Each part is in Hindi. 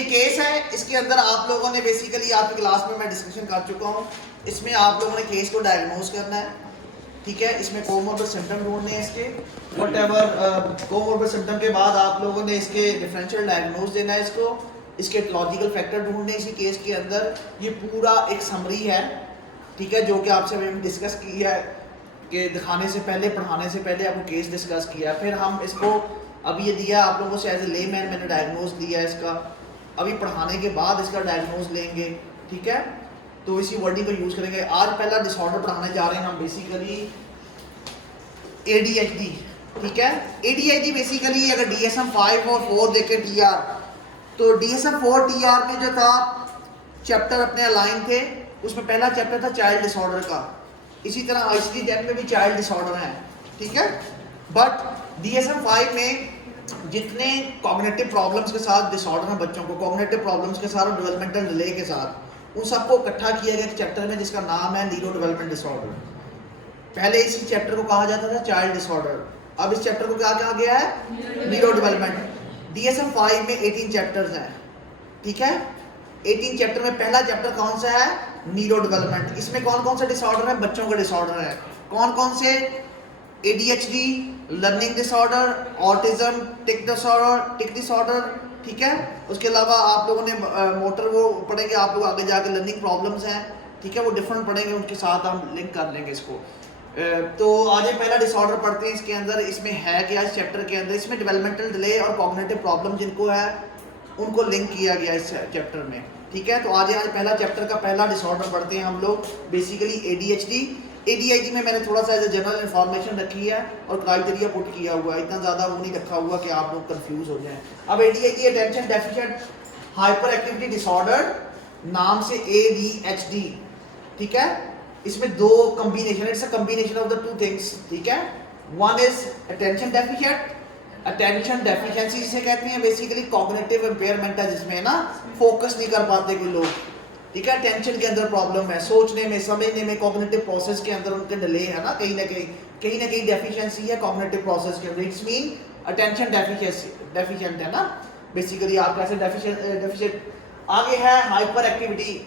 ये केस है, इसके अंदर आप लोगों ने बेसिकली आपकी क्लास में मैं डिस्कशन कर चुका हूँ। इसमें आप लोगों ने केस को डायग्नोज करना है, ठीक है। इसमें कोमोर्बिड सिम्टम ढूंढने हैं इसके, व्हाटएवर कोमोर्बिड सिम्टम के बाद आप लोगों ने इसके डिफरेंशियल डायग्नोज देना है इसको, इसके एटियोलॉजिकल फैक्टर ढूंढने इसी केस के अंदर। ये पूरा एक समरी है, ठीक है, जो कि आपसे मैंने डिस्कस किया है कि दिखाने से पहले, पढ़ाने से पहले आपको केस डिस्कस किया। फिर हम इसको अभी ये दिया आप लोगों से एज ए लेमैन, मैंने डायग्नोज दिया इसका। अभी पढ़ाने के बाद इसका डायग्नोज लेंगे, ठीक है। तो इसी वर्डिंग को यूज़ करेंगे। आज पहला डिसऑर्डर पढ़ाने जा रहे हैं हम बेसिकली ADHD, ठीक है। ADHD बेसिकली अगर DSM-5 और 4 देखें TR, तो DSM-4 TR में जो था चैप्टर अपने अलाइन थे, उसमें पहला चैप्टर था चाइल्ड डिसऑर्डर का। इसी तरह ICD-10 में भी चाइल्ड डिसऑर्डर हैं, ठीक है। बट DSM-5 में जितने कॉग्निटिव प्रॉब्लम्स के साथ डिसऑर्डर हैं बच्चों को, कॉग्निटिव प्रॉब्लम्स के साथ और डेवलपमेंटल डिले के साथ, उन सबको इकट्ठा किया गया एक चैप्टर में जिसका नाम है न्यूरो डेवलपमेंट डिसऑर्डर। पहले इसी चैप्टर को कहा जाता था चाइल्ड डिसऑर्डर, अब इस चैप्टर को क्या कहा गया है? Neuro development. DSM-5 में 18 चैप्टर्स हैं, ठीक है। 18 चैप्टर में पहला चैप्टर कौन सा है? Neuro development. इसमें कौन कौन से डिसऑर्डर है? बच्चों के डिसऑर्डर है। कौन कौन से? ADHD, लर्निंग डिसऑर्डर, ऑटिज्म, टिक डिसऑर्डर, ठीक है। उसके अलावा आप लोगों ने मोटर वो पढ़ेंगे, आप लोग आगे जाकर लर्निंग प्रॉब्लम्स हैं, ठीक है, वो डिफरेंट पढ़ेंगे, उनके साथ हम लिंक कर लेंगे इसको। तो आज पहला डिसऑर्डर पढ़ते हैं इसके अंदर। इसमें है क्या इस चैप्टर के अंदर? इसमें डेवलपमेंटल डिले और कॉग्निटिव प्रॉब्लम जिनको है उनको लिंक किया गया इस चैप्टर में, ठीक है। तो आज पहला चैप्टर का पहला डिसऑर्डर पढ़ते हैं हम लोग बेसिकली ADHD। ADHD में मैंने थोड़ा सा जनरल इन्फॉर्मेशन रखी है और क्राइटेरिया पुट किया हुआ है, इतना ज़्यादा वो नहीं रखा हुआ कि आप लोग कंफ्यूज हो जाएं। अब ADHD attention deficient hyper activity disorder, नाम से ADHD, ठीक है। इसमें दो combination, it's a combination of the two things, ठीक है। One is attention deficient, attention deficiency जिसे कहते हैं, बेसिकली कॉग्निटिव इम्पेयरमेंट है जिसमें ना फोकस नहीं कर पाते कोई लोग, ठीक है। टेंशन के अंदर प्रॉब्लम है, सोचने में, समझने में, कॉग्निटिव प्रोसेस के अंदर उनके डिले है ना, कहीं ना कहीं डेफिशिएंसी है कॉग्निटिव प्रोसेस के अंदर। इट्स मीन अटेंशन डेफिशिएंट है ना बेसिकली, आप कैसे डेफिशिएंट। आगे है hyper activity.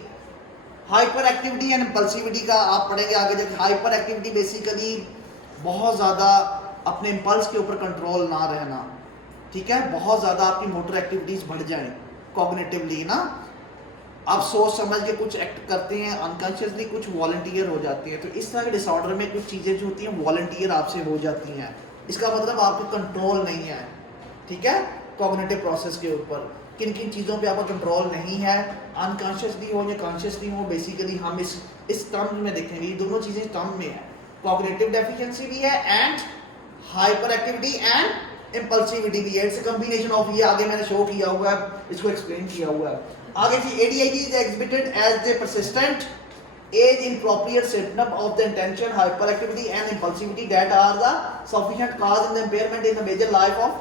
Hyper activity and impulsivity का आप पढ़ेंगे आगे जब। हाइपर एक्टिविटी बेसिकली बहुत ज़्यादा अपने इम्पल्स के ऊपर कंट्रोल ना रहना, ठीक है। बहुत ज़्यादा आपकी मोटर एक्टिविटीज़ बढ़ जाएं कॉग्निटिवली ना, आप सोच समझ के कुछ एक्ट करते हैं, अनकॉन्शियसली कुछ वॉलंटियर हो जाती है। तो इस तरह के डिसऑर्डर में कुछ चीज़ें जो होती हैं वॉलंटियर आपसे हो जाती हैं, इसका मतलब आपको कंट्रोल नहीं है, ठीक है, कॉग्निटिव प्रोसेस के ऊपर। किन किन चीज़ों पे आपका कंट्रोल नहीं है, अनकॉन्शियसली हो या कॉन्शियसली हो, बेसिकली हम इस टर्म में देखेंगे। ये दोनों चीज़ें टर्म में है, कॉग्निटिव डेफिशिएंसी भी है and hyper activity and impulsivity भी है। इट्स अ कॉम्बिनेशन ऑफ, ये आगे मैंने शो किया हुआ है, इसको एक्सप्लेन किया हुआ है आगे। ADHD is exhibited as the persistent age inappropriate symptom of the intention, hyperactivity and impulsivity that are the sufficient cause in the impairment in the major life of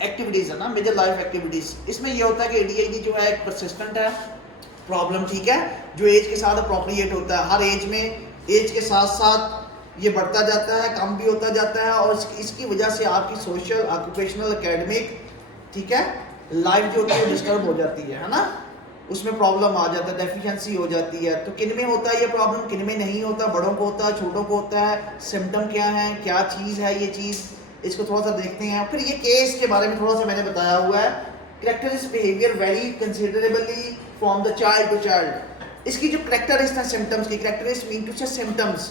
activities है ना, major life activities। इसमें ये होता है कि ADHD जो है एक persistent है प्रॉब्लम, ठीक है, जो एज के साथ अप्रोप्रिएट होता है। हर एज में, एज के साथ साथ ये बढ़ता जाता है, कम भी होता जाता है, और इसकी वजह से आपकी सोशल, ऑक्यूपेशनल, एकेडमिक, ठीक है, लाइफ जो होती है डिस्टर्ब हो जाती है ना, उसमें प्रॉब्लम आ जाता है, डेफिशिएंसी हो जाती है। तो किन में होता है ये प्रॉब्लम, किन में नहीं होता? बड़ों को होता है, छोटों को होता है। सिम्टम क्या है, क्या चीज़ है ये चीज़, इसको थोड़ा सा देखते हैं। फिर ये केस के बारे में थोड़ा सा मैंने बताया हुआ है। Characteristic behaviour vary considerably from the child to child. इसकी जो कैरेक्टरिस्टिक है सिम्टम्स की, characteristic mean to say symptoms,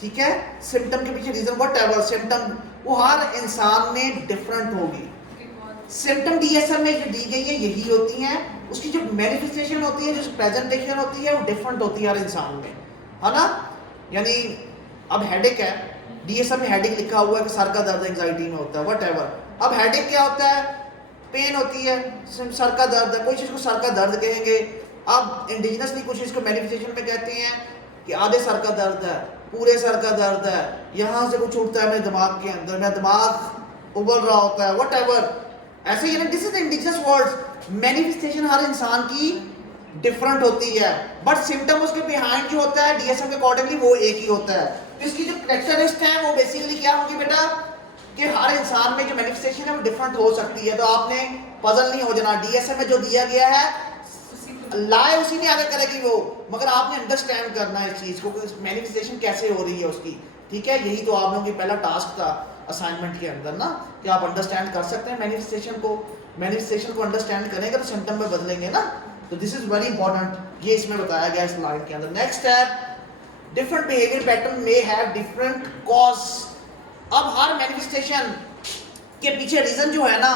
ठीक है। सिम्टम के पीछे रीजन व्हाटएवर सिम्टम, वो हर इंसान में डिफरेंट होगी। सिम्टम DSM में जो दी गई है यही होती हैं, उसकी जो मैनिफेस्टेशन होती है, जो प्रेजेंटेशन होती है, वो डिफरेंट होती है हर इंसान में, है ना। यानी अब हेडेक है, DSM में हेडेक लिखा हुआ है कि सर का दर्द एंजाइटी में होता है, व्हाटएवर। अब हेडेक क्या होता है? पेन होती है, सर का दर्द है, कोई चीज़ को सर का दर्द कहेंगे। अब इंडिजिनसली कुछ इसको मैनिफेस्टेशन में कहते हैं कि आधे सर का दर्द है, पूरे सर का दर्द है, यहाँ से कुछ उठता है मेरे दिमाग के अंदर, मेरा दिमाग उबल रहा होता है, व्हाटएवर। ऐसे ही this is indigenous words. Manifestation हर इंसान की डिफरेंट होती है, बट सिम्टम उसके बिहाइंड जो होता है DSM के अकॉर्डिंगली वो एक ही होता है। तो इसकी जो कैरेक्टरिस्टिक है वो बेसिकली क्या होगी बेटा? कि हर इंसान में जो मैनिफेस्टेशन है वो डिफरेंट हो सकती है, तो आपने पजल नहीं हो जाना। डीएसएम में जो दिया गया है लाए उसी में आगे करेगी वो, मगर आपने अंडरस्टैंड करना है इस चीज को कि मैनिफेस्टेशन कैसे हो रही है उसकी, ठीक है। यही तो आप लोगों की पहला टास्क था असाइनमेंट के अंदर ना, कि आप अंडरस्टैंड कर सकते हैं मैनिफेस्टेशन को। मैनिफेस्टेशन को अंडरस्टैंड करेंगे तो सिम्टम में बदलेंगे ना, तो दिस इज वेरी इंपॉर्टेंट, ये इसमें बताया गया इस लाइन के अंदर। नेक्स्ट है different behaviour pattern may have different cause. अब हर मैनिफेस्टेशन के पीछे रीजन जो है ना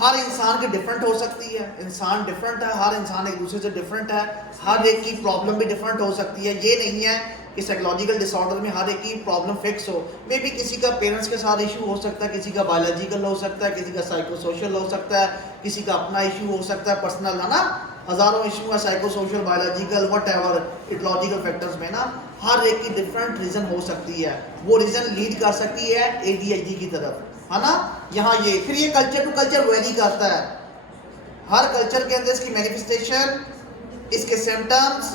हर इंसान की डिफरेंट हो सकती है। इंसान डिफरेंट है, हर इंसान एक दूसरे से डिफरेंट है, हर एक की प्रॉब्लम भी डिफरेंट हो सकती है। ये नहीं है कि साइकोलॉजिकल डिसऑर्डर में हर एक की प्रॉब्लम फिक्स हो। मे बी किसी का पेरेंट्स के साथ इशू हो सकता है, किसी का बायोलॉजिकल हो सकता है, किसी का साइको सोशल हो सकता है, किसी का अपना इशू हो सकता है पर्सनल, है ना। हज़ारों इशू है psycho social biological what ever aetiological factors में ना, हर एक की डिफरेंट रीज़न हो सकती है। वो रीज़न लीड कर सकती है ADHD की तरफ, है ना। यहाँ ये फिर ये कल्चर टू कल्चर वेरी करता है। हर कल्चर के अंदर इसकी मैनिफेस्टेशन, इसके सिम्टम्स,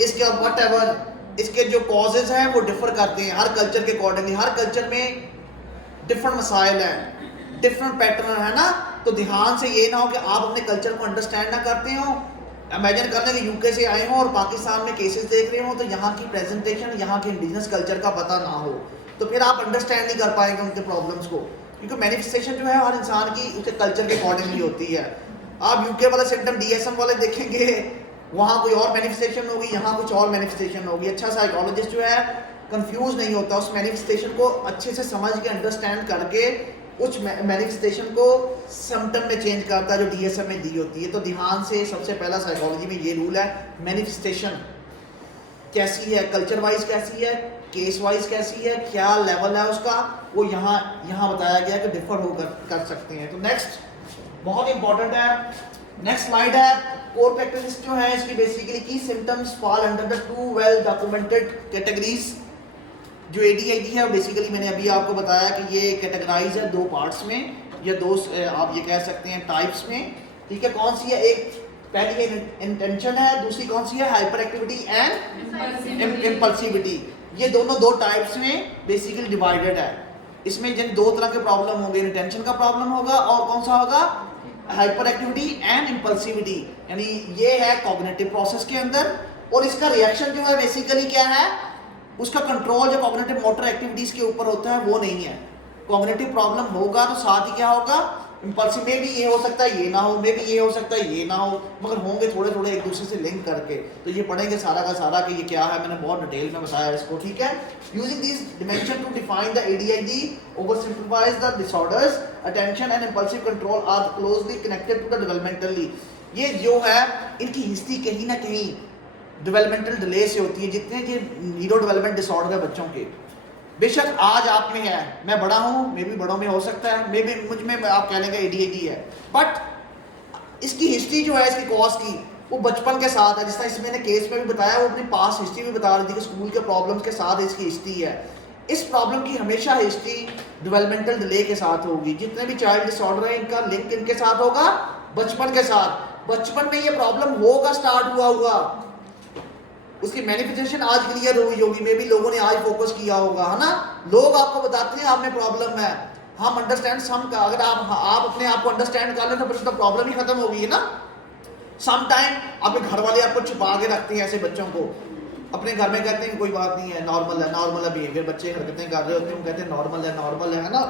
इसके वट एवर इसके जो कॉजेज हैं वो डिफर करते हैं हर कल्चर के अकॉर्डिंगली। हर कल्चर में डिफरेंट मसाइल हैं, डिफरेंट पैटर्न है ना। तो ध्यान से ये ना हो कि आप अपने कल्चर को अंडरस्टैंड ना करते हो। इमेजिन कर लें कि यूके से आए हो और पाकिस्तान में केसेस देख रहे हो, तो यहाँ की प्रेजेंटेशन, यहाँ के इंडिजिनस कल्चर का पता ना हो, तो फिर आप अंडरस्टैंड नहीं कर पाएंगे उनके प्रॉब्लम्स को, क्योंकि मैनिफेस्टेशन जो है हर इंसान की उसके कल्चर के अकॉर्डिंगली होती है। आप यूके वाला सिम्टम DSM वाले देखेंगे, वहाँ कोई और मैनिफेस्टेशन होगी, यहाँ कुछ और मैनिफेस्टेशन होगी। अच्छा साइकोलॉजिस्ट जो है कंफ्यूज नहीं होता, उस मैनिफेस्टेशन को अच्छे से समझ के अंडरस्टैंड करके उस मैनिफेस्टेशन को सिम्टम में चेंज करता है जो DSM में दी होती है। तो ध्यान से सबसे पहला साइकोलॉजी में ये रूल है, मैनिफेस्टेशन कैसी है, कल्चर वाइज कैसी है, केस वाइज कैसी है, क्या लेवल है उसका, वो यहाँ बताया गया कि डिफर होकर कर सकते हैं। तो नेक्स्ट बहुत इंपॉर्टेंट है, नेक्स्ट स्लाइड है। कोर कैरेक्टरिस्टिक्स जो है इसकी बेसिकली की symptoms fall under the 2 well documented categories. जो ADHD है बेसिकली मैंने अभी आपको बताया कि ये कैटेगराइज है 2 पार्ट्स में, या 2 आप ये कह सकते हैं टाइप्स में, ठीक है। कौन सी है, एक पहली इंटेंशन है, दूसरी कौन सी है, हाइपर एक्टिविटी एंड इम्पल्सिविटी। ये दोनों 2 टाइप्स में बेसिकली डिवाइडेड है। इसमें जिन 2 तरह के प्रॉब्लम होंगे, इंटेंशन का प्रॉब्लम होगा और कौन सा होगा, हाइपर एक्टिविटी एंड इम्पल्सिविटी, यानी ये है कॉग्निटिव प्रोसेस के अंदर। और इसका रिएक्शन जो है बेसिकली क्या है, उसका कंट्रोल जो कॉग्निटिव मोटर एक्टिविटीज के ऊपर होता है वो नहीं है। कॉग्निटिव प्रॉब्लम होगा तो साथ ही क्या होगा, इम्पल्सिव में भी ये हो सकता है, ये ना हो, में भी ये हो सकता है, ये ना हो, मगर होंगे थोड़े थोड़े एक दूसरे से लिंक करके। तो ये पढ़ेंगे सारा का सारा कि ये क्या है, मैंने बहुत डिटेल में बताया इसको, ठीक है। Using this dimension to define the ADHD oversimplifies the disorders, attention and impulsive control are closely connected to the developmentally. ये जो है इनकी हिस्ट्री कहीं ना कहीं डेवलपमेंटल डिले से होती है। जितने ये न्यूरो डेवलपमेंट डिसऑर्डर है बच्चों के, बेशक आज आप में है, मैं बड़ा हूँ, मे भी बड़ों में हो सकता है, मे भी मुझ में आप कह लेंगे ADHD है, बट इसकी हिस्ट्री जो है इसकी कॉज की वो बचपन के साथ है। जिस तरह इसमें केस में भी बताया, वो अपनी पास हिस्ट्री भी बता रही थी कि स्कूल के प्रॉब्लम्स के साथ इसकी हिस्ट्री है। इस प्रॉब्लम की हमेशा हिस्ट्री डेवलपमेंटल डिले के साथ होगी। जितने भी चाइल्ड डिसऑर्डर है इनका लिंक इनके साथ होगा, बचपन के साथ। बचपन में ये प्रॉब्लम होगा, स्टार्ट हुआ होगा, उसकी मैनिफेस्टेशन आज क्लियर हुई होगी, मे भी लोगों ने आज फोकस किया होगा, है ना। लोग आपको बताते हैं आप में प्रॉब्लम है, हम अंडरस्टैंड सम का, अगर आप अपने आप को अंडरस्टैंड कर लें तो फिर तो प्रॉब्लम ही खत्म होगी, है ना। सम टाइम आपके घर वाले आपको छुपा के रखते हैं ऐसे बच्चों को, अपने घर में कहते हैं कोई बात नहीं है, नॉर्मल है बिहेवियर, बच्चे हरकतें कर रहे होते हैं, वो कहते हैं नॉर्मल है ना,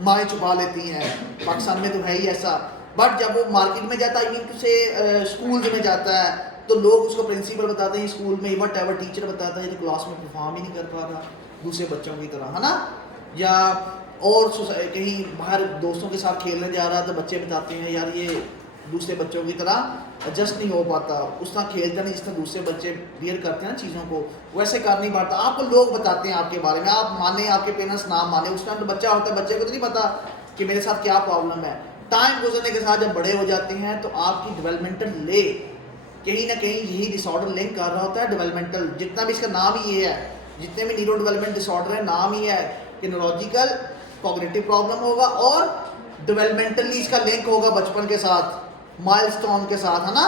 माएँ छुपा लेती हैं। पाकिस्तान में तो है ही ऐसा। बट जब वो मार्केट में जाता है, मीन से स्कूल में जाता है, तो लोग उसको प्रिंसिपल बताते हैं, स्कूल में वट एवर टीचर बताता है तो क्लास में परफॉर्म ही नहीं कर पा रहा दूसरे बच्चों की तरह, है ना। या और कहीं बाहर दोस्तों के साथ खेलने जा रहा है तो बच्चे बताते हैं यार ये दूसरे बच्चों की तरह एडजस्ट नहीं हो पाता, उस तरह खेलता नहीं जिस तरह दूसरे बच्चे बियर करते हैं ना चीज़ों को, वैसे कर नहीं पाता। आपको लोग बताते हैं आपके बारे में, आप माने, आपके पेरेंट्स ना माने, उस टाइम तो बच्चा होता है, बच्चे को तो नहीं पता कि मेरे साथ क्या प्रॉब्लम है। टाइम गुजरने के साथ जब बड़े हो जाते हैं तो आपकी डेवलपमेंटल ले कहीं ना कहीं यही डिसऑर्डर लिंक कर रहा होता है। डेवलपमेंटल जितना भी इसका नाम ही ये है, जितने भी न्यूरो डेवलपमेंट डिसऑर्डर है नाम ही है कि न्यूरोलॉजिकल कॉग्निटिव प्रॉब्लम होगा और डेवलपमेंटली इसका लिंक होगा बचपन के साथ, माइलस्टोन के साथ, है ना।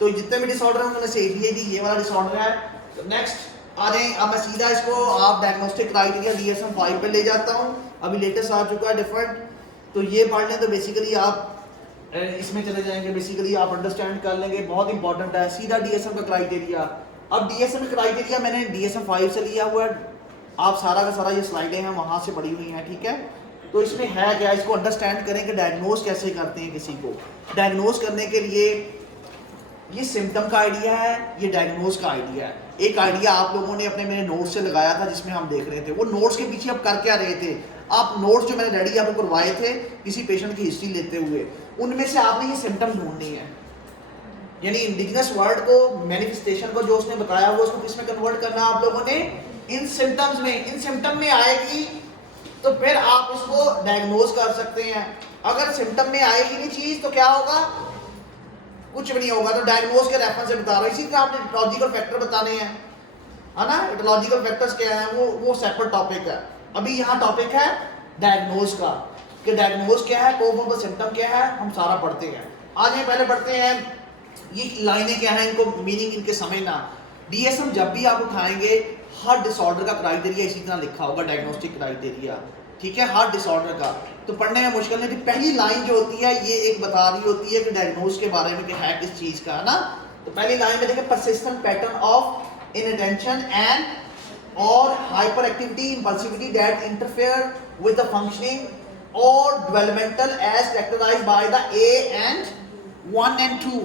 तो जितने भी डिसऑर्डर हैं उन्होंने से ADHD ये वाला डिसऑर्डर है। तो नेक्स्ट आ जाए, अब मैं सीधा इसको आप डायग्नोस्टिक क्राइटेरिया DSM-5 पे ले जाता हूँ। अभी लेटेस्ट आ चुका है डिफरेंट, तो ये पढ़ लें तो बेसिकली आप इसमें चले जाएंगे, बेसिकली आप अंडरस्टैंड कर लेंगे। बहुत इंपॉर्टेंट है। सीधा डीएसएम का क्राइटेरिया। अब डीएसएम का क्राइटेरिया मैंने डीएसएम 5 से लिया हुआ है, आप सारा का सारा ये स्लाइडें हैं वहाँ से पड़ी हुई हैं, ठीक है। तो इसमें है क्या, इसको अंडरस्टैंड करें कि डायग्नोज कैसे करते हैं किसी को। डायग्नोज करने के लिए ये सिम्टम का आइडिया है, ये डायग्नोज का आइडिया है। एक आइडिया आप लोगों ने अपने मेरे नोट्स से लगाया था जिसमें हम देख रहे थे, वो नोट्स के पीछे आप कर क्या रहे थे। आप नोट्स जो मैंने रेडी आपको करवाए थे किसी पेशेंट की हिस्ट्री लेते हुए, उनमें से आपने ये सिम्टम ढूंढनी है, यानी इंडिजिनस वर्ड को, मैनिफेस्टेशन को जो उसने बताया वो उसको किस में कन्वर्ट करना आप लोगों ने, इन सिम्टम्स में। इन सिम्टम में आएगी तो फिर आप उसको डायग्नोज कर सकते हैं। अगर सिम्टम में आएगी नहीं चीज तो क्या होगा, कुछ भी नहीं होगा। तो डायग्नोज के रेफरेंस से बता रहा हूँ। इसी तरह आपने इटोलॉजिकल फैक्टर बताने हैं, है ना। इटोलॉजिकल फैक्टर्स क्या है, वो सेपरेट टॉपिक है। अभी यहाँ टॉपिक है डायग्नोज का, कि डायग्नोज क्या है, कोमोर्बिड सिम्टम क्या है, हम सारा पढ़ते हैं। आज हम पहले पढ़ते हैं ये लाइनें क्या है, इनको मीनिंग इनके समझना। डीएसएम जब भी आप उठाएंगे हर डिसऑर्डर का क्राइटेरिया इसी तरह लिखा होगा, डायग्नोस्टिक क्राइटेरिया, ठीक है, हर डिसऑर्डर का। तो पढ़ने में मुश्किल नहीं। पहली लाइन जो होती है ये एक बता रही होती है कि डायग्नोज के बारे में कि है किस चीज का, है ना। तो पहली लाइन में देखें, persistent pattern of inattention and और hyperactivity impulsivity that interfere with the functioning और developmental age characterized by the a and 1 and 2।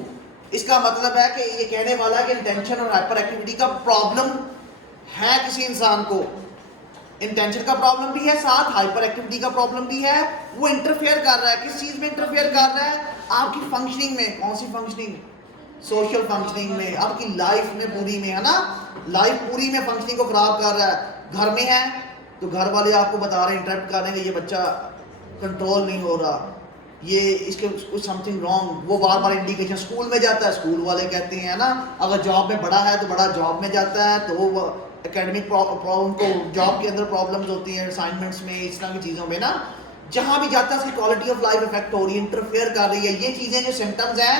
इसका मतलब है कि ये कहने वाला है कि इंटेंशन और हाइपर एक्टिविटी का प्रॉब्लम है किसी इंसान को। इंटेंशन का प्रॉब्लम भी है, साथ हाइपर एक्टिविटी का प्रॉब्लम भी है। वो इंटरफेयर कर रहा है, किस चीज में इंटरफेयर कर रहा है, आपकी फंक्शनिंग में। कौन सी फंक्शनिंग, सोशल फंक्शनिंग में, आपकी लाइफ में पूरी में, है ना। लाइफ पूरी में फंक्शनिंग को खराब कर रहा है। घर में है तो घर वाले आपको बता रहे हैं, इंटरप्ट कर रहे हैं कि ये बच्चा कंट्रोल नहीं हो रहा, ये इसके कुछ समथिंग रॉन्ग, वो बार बार इंडिकेशन। स्कूल में जाता है, स्कूल वाले कहते हैं ना। अगर जॉब में बड़ा है तो बड़ा जॉब में जाता है तो वो एकेडमिक प्रॉब्लम को, जॉब के अंदर प्रॉब्लम्स होती हैं, असाइनमेंट्स में, इस तरह की चीज़ों में ना। जहाँ भी जाता है उसकी क्वालिटी ऑफ लाइफ इफेक्ट हो रही है, इंटरफेयर कर रही है। ये चीज़ें जो सिम्टम्स हैं,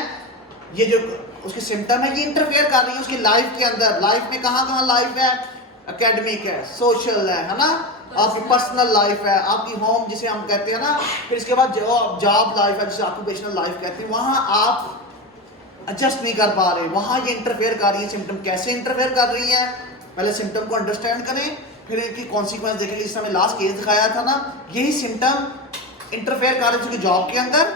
ये जो उसके सिम्टम है, ये इंटरफेयर कर रही है उसकी लाइफ के अंदर। लाइफ में कहाँ कहाँ लाइफ है, एकेडमिक है, सोशल है ना, आपकी पर्सनल लाइफ है, आपकी होम जिसे हम कहते हैं ना, फिर इसके बाद जॉब लाइफ है जिसे ऑक्यूपेशनल लाइफ कहते हैं। वहाँ आप एडजस्ट नहीं कर पा रहे, वहाँ ये इंटरफेयर कर रही है। सिम्टम कैसे इंटरफेयर कर रही है, पहले सिम्टम को अंडरस्टैंड करें, फिर इनकी कॉन्सिक्वेंस देखेंगे। जिस समय लास्ट केस दिखाया था ना, यही सिम्टम इंटरफेयर कर रहे हैं उसकी जॉब के अंदर,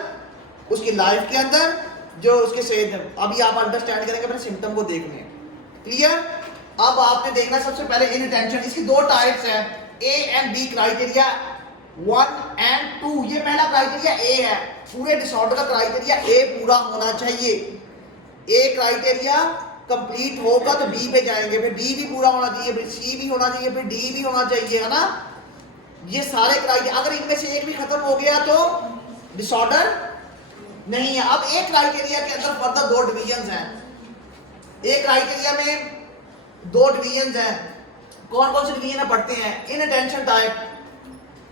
उसकी लाइफ के अंदर, जो उसके से। अभी आप अंडरस्टैंड करेंगे अपने सिम्टम को देखने, क्लियर। अब आपने देखना सबसे पहले इनअटेंशन। इसकी दो टाइप्स हैं, A and B criteria, 1 and 2। ये पहला क्राइटेरिया ए है, पूरे डिसऑर्डर का क्राइटेरिया ए पूरा होना चाहिए। ए क्राइटेरिया कंप्लीट होगा तो बी पे जाएंगे, फिर डी भी पूरा होना चाहिए, फिर सी भी होना चाहिए, फिर डी भी होना चाहिए, है ना। ये सारे क्राइटेरिया, अगर इनमें से एक भी खत्म हो गया तो डिसऑर्डर नहीं है। अब एक क्राइटेरिया के अंदर फर्दर दो डिविजन्स हैं। एक क्राइटेरिया में दो डिविजन्स हैं। कौन कौन से डिवीजन में पढ़ते हैं, इनअटेंशन टाइप।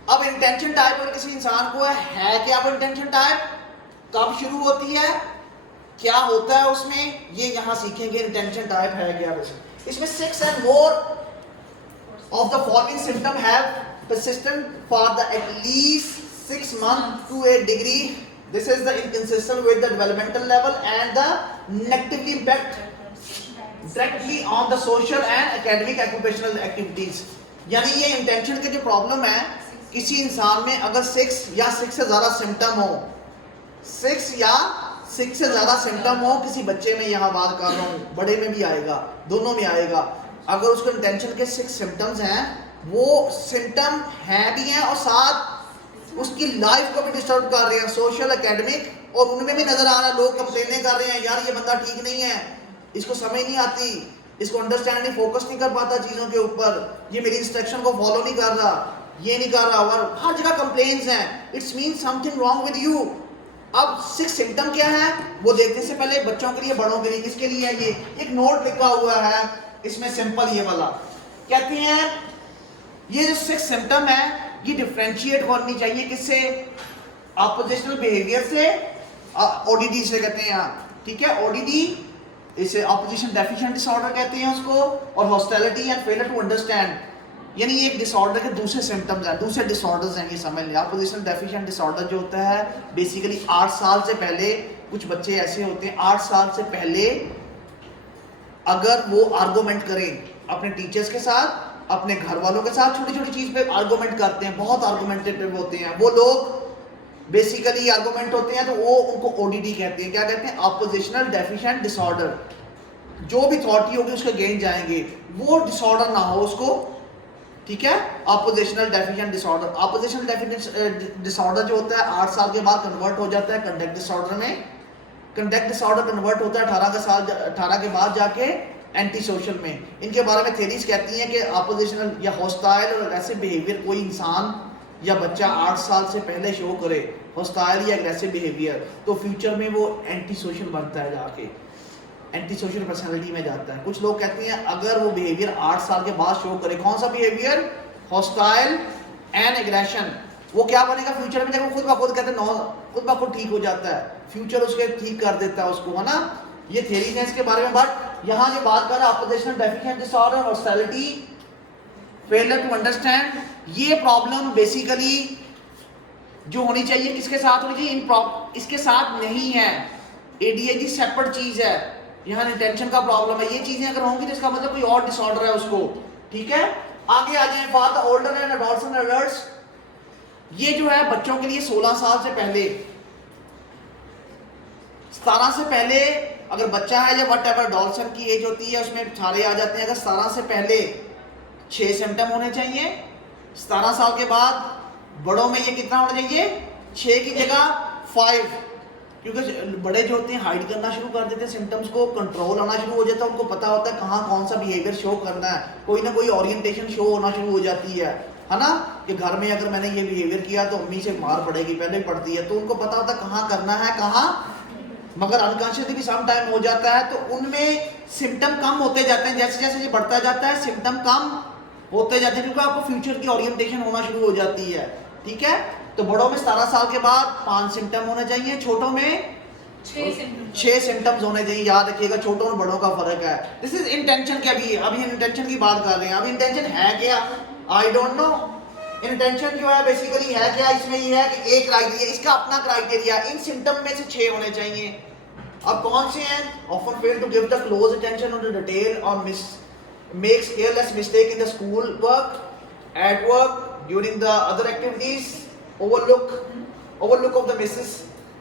अब इंटेंशन टाइप अगर किसी इंसान को है क्या, वो इंटेंशन टाइप कब शुरू होती है, क्या होता है उसमें, ये यहाँ सीखेंगे इंटेंशन टाइप है क्या। वैसे इसमें 6 and more of the following symptom have persistent for the at least 6 months to a degree. This is the inconsistent with the developmental level and the negatively impact directly on the social and academic occupational activities। यानी ये इंटेंशन के जो प्रॉब्लम है किसी इंसान में, अगर 6 या 6 से ज़्यादा सिम्टम हो, 6 या 6 से ज़्यादा सिम्टम हो किसी बच्चे में, यहाँ बात कर रहा हूँ, बड़े में भी आएगा, दोनों में आएगा। अगर उसको इंटेंशन के 6 सिम्टम्स हैं, वो सिम्टम हैं भी हैं और साथ उसकी लाइफ को भी डिस्टर्ब कर रहे हैं, सोशल एकेडमिक, और उनमें भी नज़र आ रहा है, लोग कंप्लेन कर रहे हैं, यार ये बंदा ठीक नहीं है, इसको समझ नहीं आती, इसको अंडरस्टैंड नहीं, फोकस नहीं कर पाता चीज़ों के ऊपर, ये मेरी इंस्ट्रक्शन को फॉलो नहीं कर रहा, ये नहीं कर रहा, और हर जगह कंप्लेन्स हैं। It's mean something wrong with you. अब 6 सिम्टम क्या है वो देखने से पहले बच्चों के लिए, बड़ों के लिए, किसके लिए है, ये एक नोट लिखा हुआ है इसमें, सिंपल ये वाला। कहते हैं ये जो 6 सिम्टम है ये डिफ्रेंशिएट होनी चाहिए किससे, ऑपोजिशनल बिहेवियर से, ओडीडी से कहते हैं, ठीक है। ओडीडी इसे ऑपोजिशन डेफिशिएंट डिसऑर्डर कहते हैं उसको, और hostility and failure to understand. यानी ये एक डिसऑर्डर के दूसरे सिम्टम्स हैं, दूसरे डिसऑर्डर्स हैं, ये समझ लें। अपोजिशनल डेफिशिएंट डिसऑर्डर जो होता है बेसिकली 8 साल से पहले, कुछ बच्चे ऐसे होते हैं 8 साल से पहले अगर वो आर्गूमेंट करें अपने टीचर्स के साथ, अपने घर वालों के साथ, छोटी छोटी चीज पे आर्गूमेंट करते हैं, बहुत आर्गूमेंटेटिव होते हैं वो लोग, बेसिकली आर्गूमेंट होते हैं, तो वो उनको ओडीडी कहते हैं। क्या कहते हैं? अपोजिशनल डेफिशिएंट डिसऑर्डर। जो भी अथॉरिटी होगी उसके अगेंस्ट जाएंगे, वो डिसऑर्डर ना हो उसको, ठीक है। Oppositional deficient disorder, अपोजिशनल deficient disorder जो होता है 8 साल के बाद कन्वर्ट हो जाता है कंडक्ट डिसऑर्डर में। कंडक्ट डिसऑर्डर कन्वर्ट होता है 18 के बाद जाके एंटी सोशल में। इनके बारे में थ्योरीज कहती हैं कि अपोजिशनल या हॉस्टाइल और ऐसे बिहेवियर कोई इंसान या बच्चा 8 साल से पहले शो करे, हॉस्टाइल या एग्रेसिव बिहेवियर, तो फ्यूचर में वो एंटी सोशल बनता है, जाके एंटी सोशल पर्सनालिटी में जाता है। कुछ लोग कहते हैं अगर वो बिहेवियर 8 साल के बाद शो करे, कौन सा बिहेवियर? हॉस्टाइल एंड एग्रेशन, वो क्या बनेगा फ्यूचर में? जब वो खुद ब खुद कहते हैं खुद ब खुद ठीक हो जाता है, फ्यूचर उसके ठीक कर देता है उसको, है ना। ये थ्योरी है इसके बारे में। बट यहाँ जो बात कर रहा है oppositional deficient disorder, hostility, failure to understand, ये प्रॉब्लम बेसिकली जो होनी चाहिए किसके साथ होनी चाहिए? इसके साथ नहीं है। एडीएचडी सेपरेट चीज है, यहाँ इंटेंशन का प्रॉब्लम है। ये चीजें अगर होंगी तो इसका मतलब कोई और डिसऑर्डर है उसको, ठीक है। आगे आ जाए, for the older and adolescent adults, ये जो है बच्चों के लिए 16 साल से पहले, 17 से पहले अगर बच्चा है या वट एवर एडोलसेंट की एज होती है उसमें सारे आ जाते हैं। अगर 17 से पहले 6 सिम्टम होने चाहिए, 17 साल के बाद बड़ों में ये कितना होना चाहिए? 6 की जगह 5, क्योंकि बड़े जो होते हैं हाइड करना शुरू कर देते हैं सिम्टम्स को, कंट्रोल आना शुरू हो जाता है, उनको पता होता है कहाँ कौन सा बिहेवियर शो करना है, कोई ना कोई ओरिएंटेशन शो होना शुरू हो जाती है ना, कि घर में अगर मैंने ये बिहेवियर किया तो अम्मी से मार पड़ेगी, पहले ही पड़ती है, तो उनको पता होता है कहाँ करना है कहाँ। मगर अनकॉन्शियसली भी सम टाइम हो जाता है, तो उनमें सिम्टम कम होते जाते हैं, जैसे जैसे ये बढ़ता जाता है सिम्टम कम होते जाते हैं, क्योंकि आपको फ्यूचर की ओरिएंटेशन होना शुरू हो जाती है, ठीक है। तो बड़ों में 17 साल के बाद 5 सिम्टम होने चाहिए, छोटों में 6 सिम्टम्स होने चाहिए। याद रखिएगा छोटों और बड़ों का फर्क है। दिस इज इंटेंशन के, अभी इंटेंशन की बात कर रहे हैं। अब इंटेंशन है क्या? I don't know. इंटेंशन जो है बेसिकली है क्या? इसमें ये है कि एक क्राइटेरिया, इसका अपना क्राइटेरिया, इन सिम्टम में से 6 होने चाहिए। अब कौन से हैं? Often fail to give the close attention on the detail और makes careless mistake in the school work, at work, during the other activities, overlook of the misses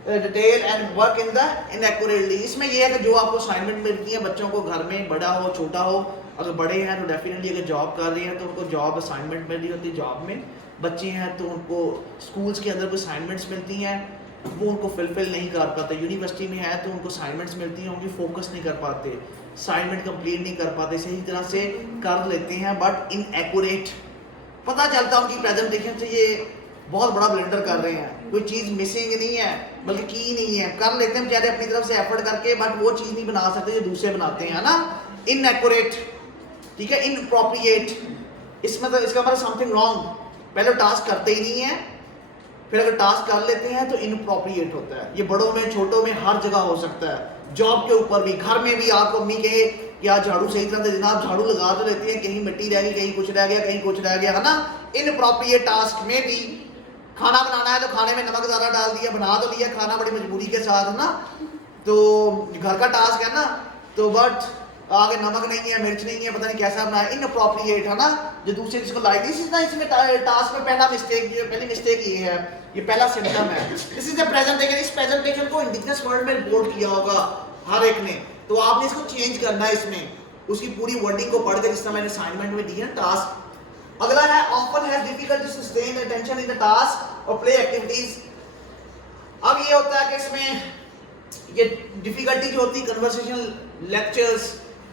detail and work in the inaccurately. इसमें यह है कि जो आपको असाइनमेंट मिलती है बच्चों को घर में, बड़ा हो छोटा हो, अगर बड़े हैं तो डेफिनेटली अगर जॉब कर रहे हैं तो उनको जॉब असाइनमेंट मिल रही होती है जॉब में, बच्चे हैं तो उनको स्कूल्स के अंदर कोई असाइनमेंट्स मिलती हैं वो उनको फुलफिल नहीं कर पाते, यूनिवर्सिटी में है तो उनको असाइनमेंट्स मिलती हैं उनकी फोकस नहीं कर पाते, असाइनमेंट कंप्लीट नहीं कर पाते, सही तरह से कर लेते हैं बट इनएक्यूरेट, पता चलता है उनकी प्रेजेंटेशन से ये बहुत बड़ा ब्लेंडर कर रहे हैं, कोई चीज़ मिसिंग नहीं है बल्कि की नहीं है, कर लेते हैं बेचारे अपनी तरफ से एफर्ट करके बट वो चीज़ नहीं बना सकते जो दूसरे बनाते हैं, है ना। इनएक्यूरेट, ठीक है, इनअप्रोप्रिएट, इसमें तो इसका मतलब समथिंग रॉन्ग, पहले टास्क करते ही नहीं है, फिर अगर टास्क कर लेते हैं तो इनअप्रोप्रिएट होता है। ये बड़ों में छोटों में हर जगह हो सकता है, जॉब के ऊपर भी, घर में भी आपको अम्मी कहे कि आज झाड़ू सही तरह से जनाब झाड़ू लगा तो लेते हैं, कहीं मिट्टी रह गई, कहीं कुछ रह गया, कहीं कुछ रह गया, है ना। इनअप्रोप्रिएट टास्क में भी खाना बनाना है तो खाने में नमक ज़्यादा डाल दिया, बना तो लिया खाना बड़ी मजबूरी के साथ, है ना, तो घर का टास्क है ना, तो बट आगे नमक नहीं है, मिर्च नहीं है, पता नहीं कैसा बनाया, इनअप्रोप्रिएट, है ना, जो दूसरे जिसको लाइक इसमें टास्क में पहला मिस्टेक, पहली मिस्टेक ये है, ये पहला सिम्टम है। दिस इज द प्रेजेंटेशन, इस प्रेजेंटेशन को इंडिजिनस वर्ड में रिपोर्ट किया होगा हर एक ने, तो आपने इसको चेंज करना है, इसमें उसकी पूरी वर्डिंग को पढ़ के जिस तरह मैंने असाइनमेंट में दी है टास्क। अगला है often has difficulty to sustain attention in the task or play activities। अब ये होता है कि इसमें ये डिफिकल्टी जो होती है कन्वर्सेशन, लेक्चर्स,